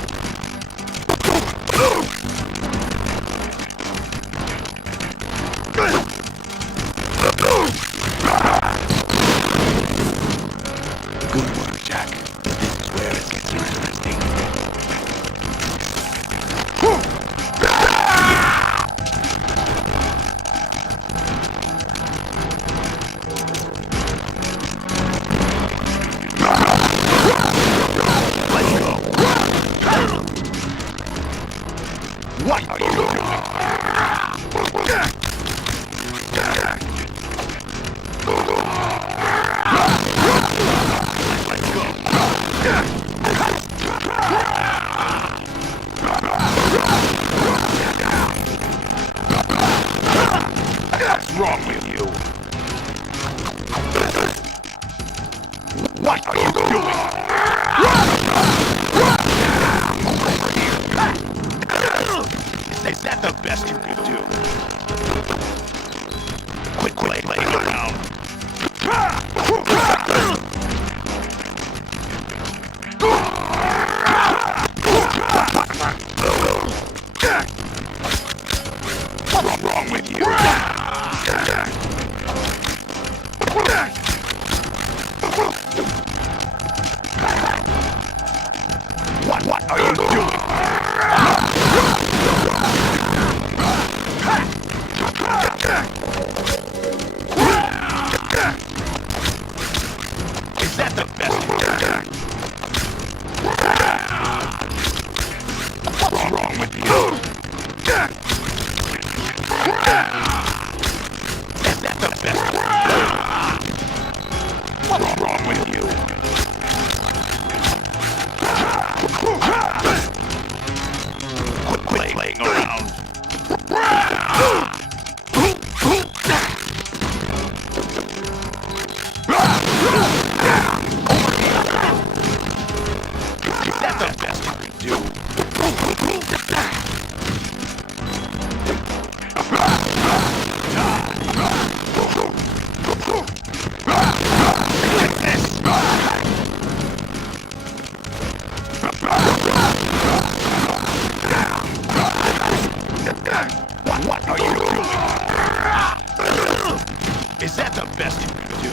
Good work, Jack. This is where it gets interesting. Let's go. What are you doing? Let's go. What's wrong with you? What are you doing? Is that the best you can do? Quit playing around. What's wrong with you? What are you doing? Is that the best you can do? What's wrong with you? Is that the best? What's wrong with you? Quit playing around. Is that the best you can do? What are you doing? Is that the best you can do?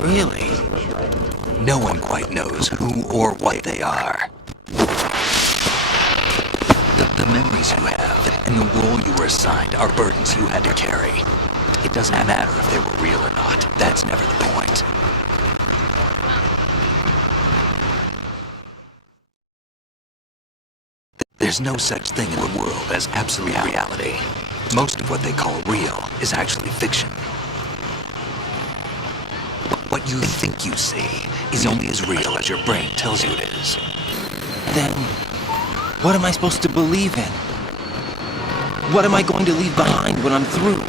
Really? No one quite knows who or what they are. The memories you have and the role you were assigned are burdens you had to carry. It doesn't matter if they were real or not. That's never the point. There's no such thing in the world as absolute reality. Most of what they call real is actually fiction. What you think you see is only as real as your brain tells you it is. Then, what am I supposed to believe in? What am I going to leave behind when I'm through?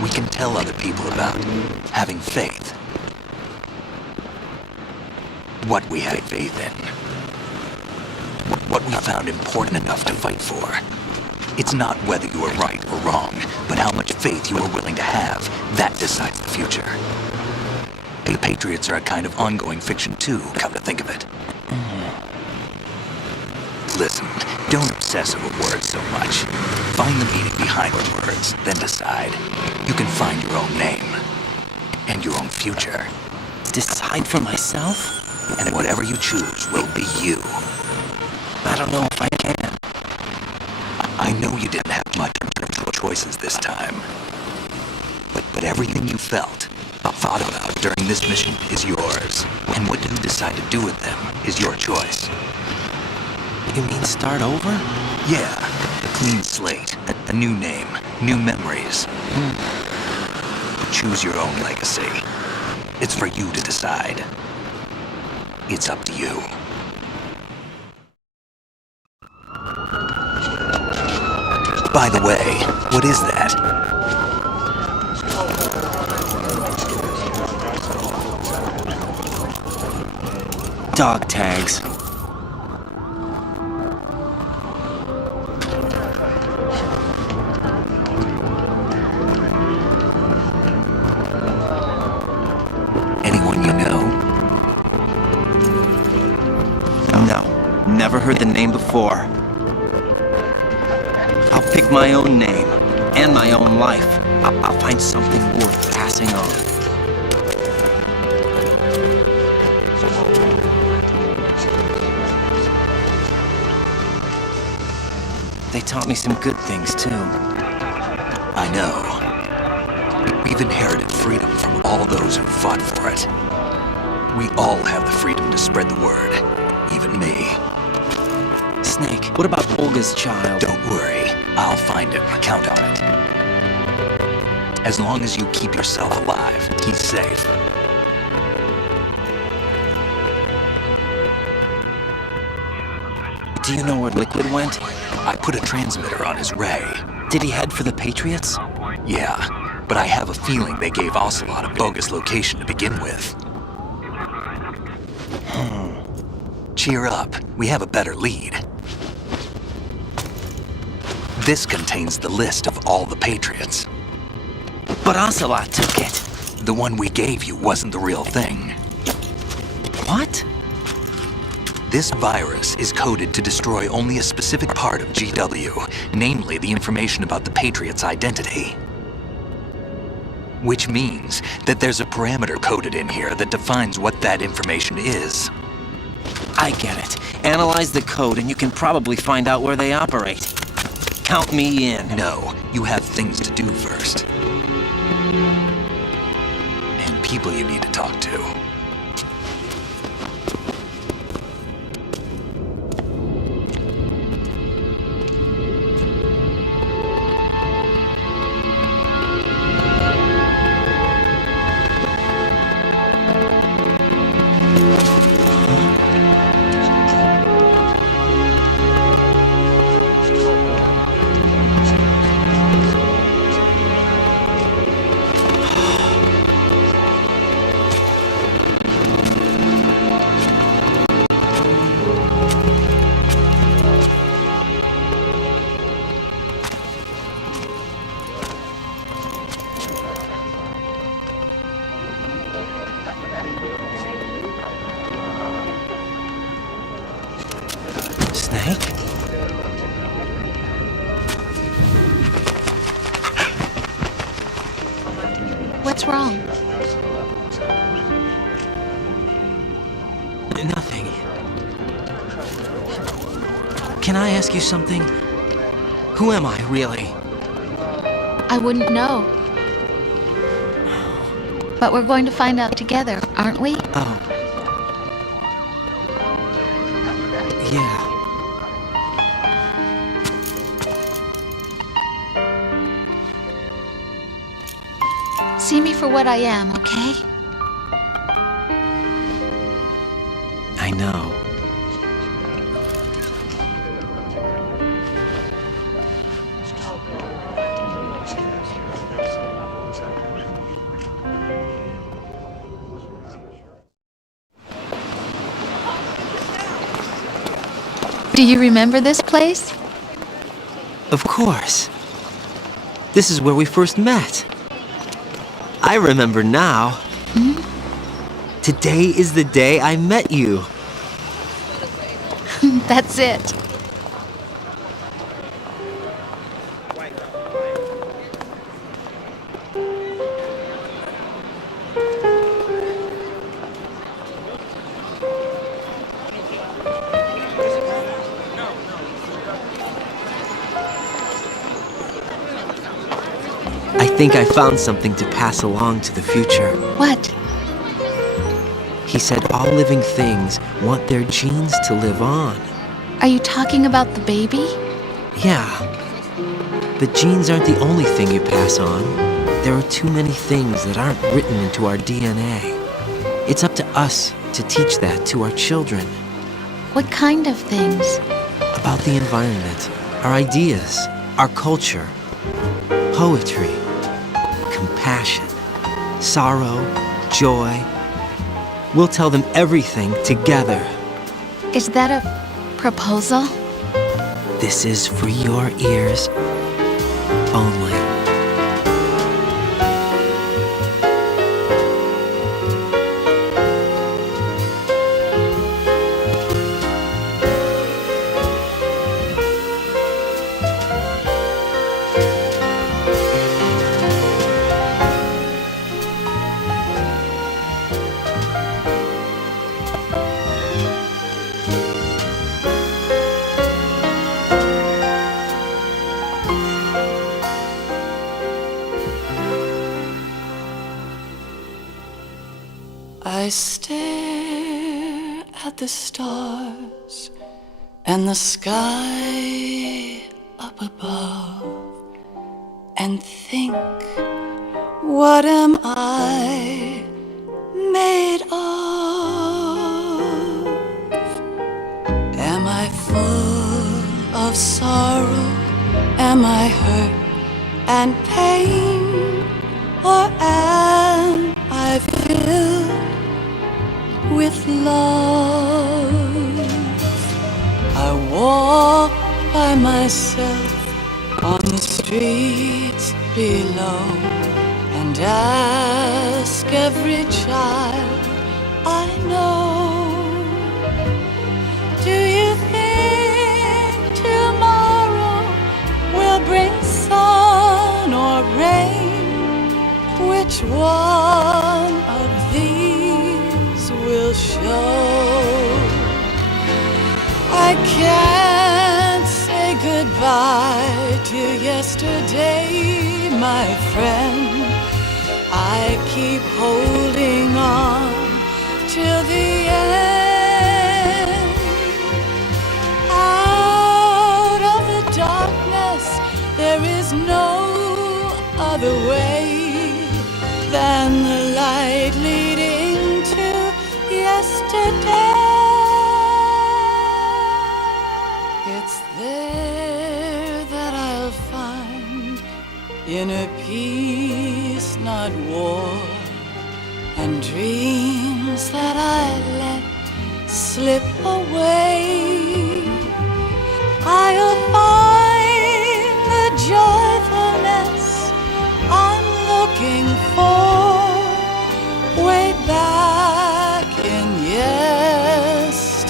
We can tell other people about having faith. What we had faith in. What we found important enough to fight for. It's not whether you are right or wrong, but how much faith you are willing to have. That decides the future. The Patriots are a kind of ongoing fiction too, come to think of it. Listen, don't obsess over words so much. Find the meaning behind the words, then decide. You can find your own name. And your own future. Decide for myself? And whatever you choose will be you. I don't know if I can. I know you didn't have much choices this time. But everything you felt, thought about during this mission is yours. And what you decide to do with them is your choice. You mean start over? Yeah, a clean slate, a new name, new memories. Choose your own legacy. It's for you to decide. It's up to you. By the way, what is that? Dog tags. heard the name before. I'll pick my own name and my own life. I'll find something worth passing on. They taught me some good things, too. I know. We've inherited freedom from all those who fought for it. We all have the freedom to spread the word. Even me. Snake, what about Olga's child? Don't worry. I'll find him. Count on it. As long as you keep yourself alive, he's safe. Do you know where Liquid went? I put a transmitter on his ray. Did he head for the Patriots? Yeah, but I have a feeling they gave Ocelot a bogus location to begin with. Cheer up. We have a better lead. This contains the list of all the Patriots. But Ocelot took it. The one we gave you wasn't the real thing. What? This virus is coded to destroy only a specific part of GW, namely the information about the Patriots' identity. Which means that there's a parameter coded in here that defines what that information is. I get it. Analyze the code and you can probably find out where they operate. Count me in. No, you have things to do first. And people you need to talk to. Snake? What's wrong? Nothing. Can I ask you something? Who am I, really? I wouldn't know. But we're going to find out together, aren't we? Oh. Yeah. See me for what I am, okay? I know. Do you remember this place? Of course. This is where we first met. I remember now. Today is the day I met you. That's it. I think I found something to pass along to the future. What? He said all living things want their genes to live on. Are you talking about the baby? Yeah. But genes aren't the only thing you pass on. There are too many things that aren't written into our DNA. It's up to us to teach that to our children. What kind of things? About the environment, our ideas, our culture, poetry, compassion, sorrow, joy. We'll tell them everything together. Is that a proposal? This is for your ears only. I stare at the stars and the sky up above and think, what am I made of? Am I full of sorrow? Am I hurt and pain? Or am I filled with love? I walk by myself on the streets below and ask every child I know, do you think tomorrow will bring sun or rain? Which one of these will show? I can't say goodbye to yesterday, my friend. I keep holding on till the end. Out of the darkness, there is no other way than the light leading to yesterday. It's there that I'll find inner peace, not war, and dreams that I let slip away. I'll find the joyfulness I'm looking for way back in yesterday.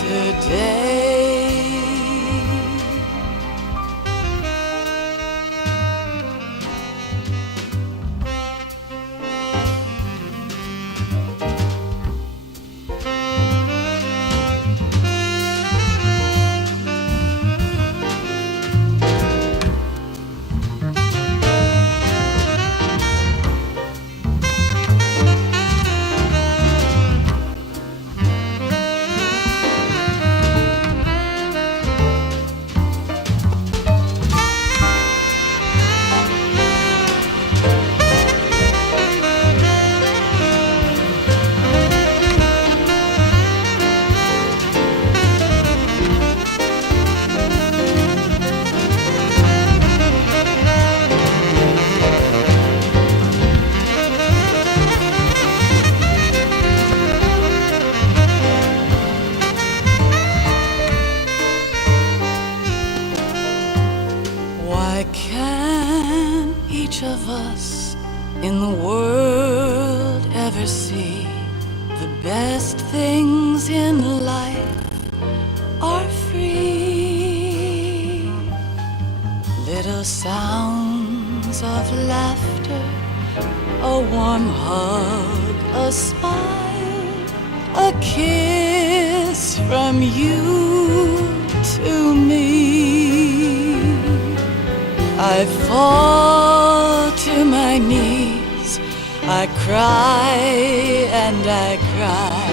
Why can't each of us in the world ever see the best things in life are free? Little sounds of laughter, a warm hug, a smile, a kiss from you to me. I fall to my knees, I cry and I cry.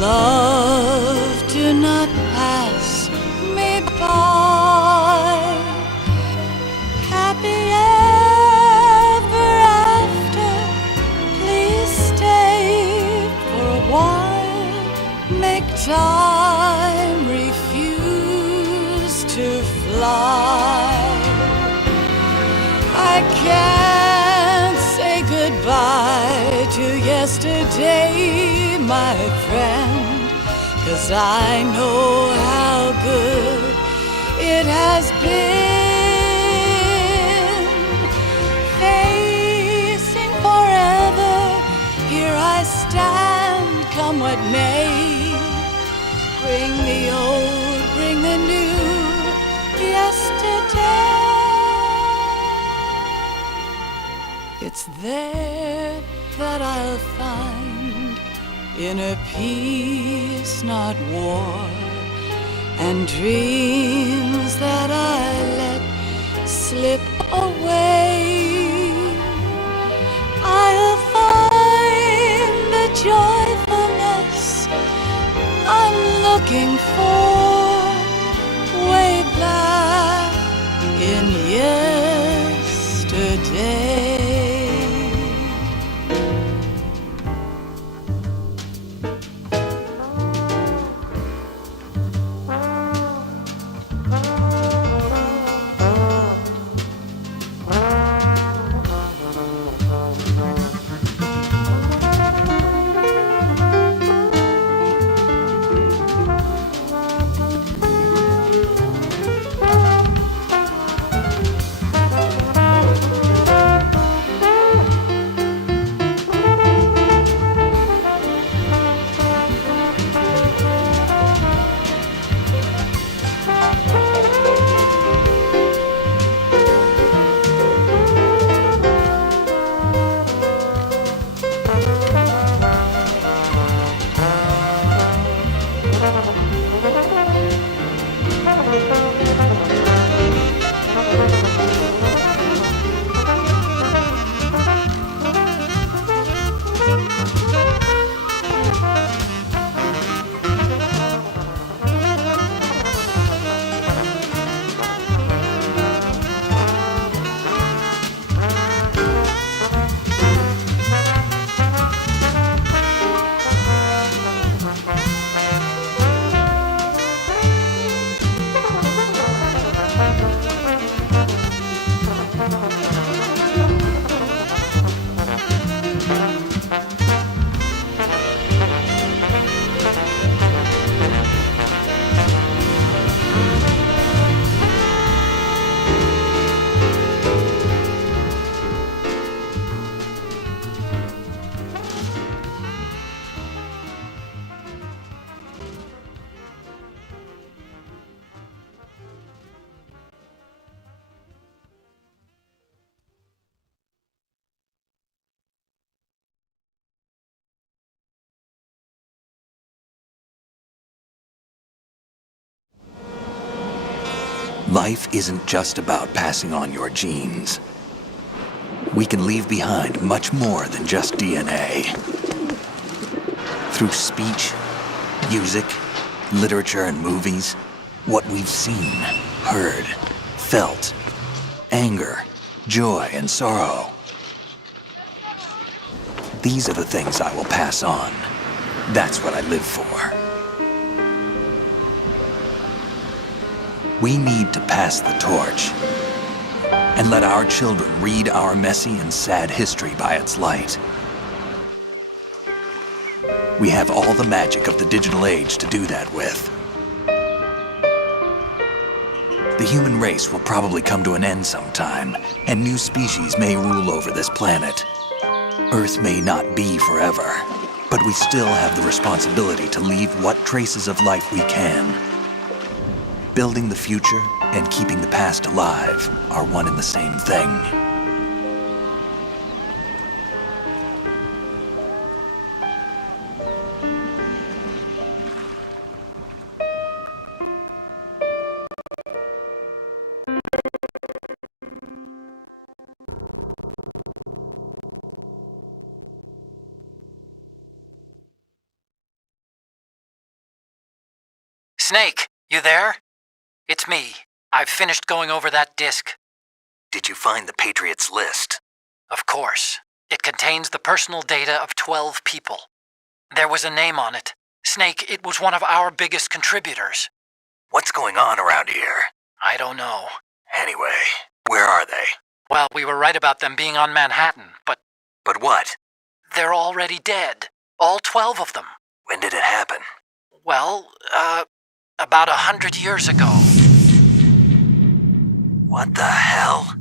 Love, do not pass me by. Happy ever after, please stay for a while. Make time refuse to fly. I can't say goodbye to yesterday, my friend, 'cause I know how good it has been. Facing forever, here I stand, come what may. Bring the old, bring the new, yesterday. It's there that I'll find inner peace, not war, and dreams that I let slip away. I'll find the joy looking for way back in yesterday. Life isn't just about passing on your genes. We can leave behind much more than just DNA. Through speech, music, literature, and movies, what we've seen, heard, felt, anger, joy, and sorrow. These are the things I will pass on. That's what I live for. We need to pass the torch and let our children read our messy and sad history by its light. We have all the magic of the digital age to do that with. The human race will probably come to an end sometime, and new species may rule over this planet. Earth may not be forever, but we still have the responsibility to leave what traces of life we can. Building the future and keeping the past alive are one and the same thing. Snake, you there? It's me. I've finished going over that disk. Did you find the Patriots list? Of course. It contains the personal data of 12 people. There was a name on it. Snake, it was one of our biggest contributors. What's going on around here? I don't know. Anyway, where are they? Well, we were right about them being on Manhattan, but... But what? They're already dead. All 12 of them. When did it happen? Well, about 100 years ago. What the hell?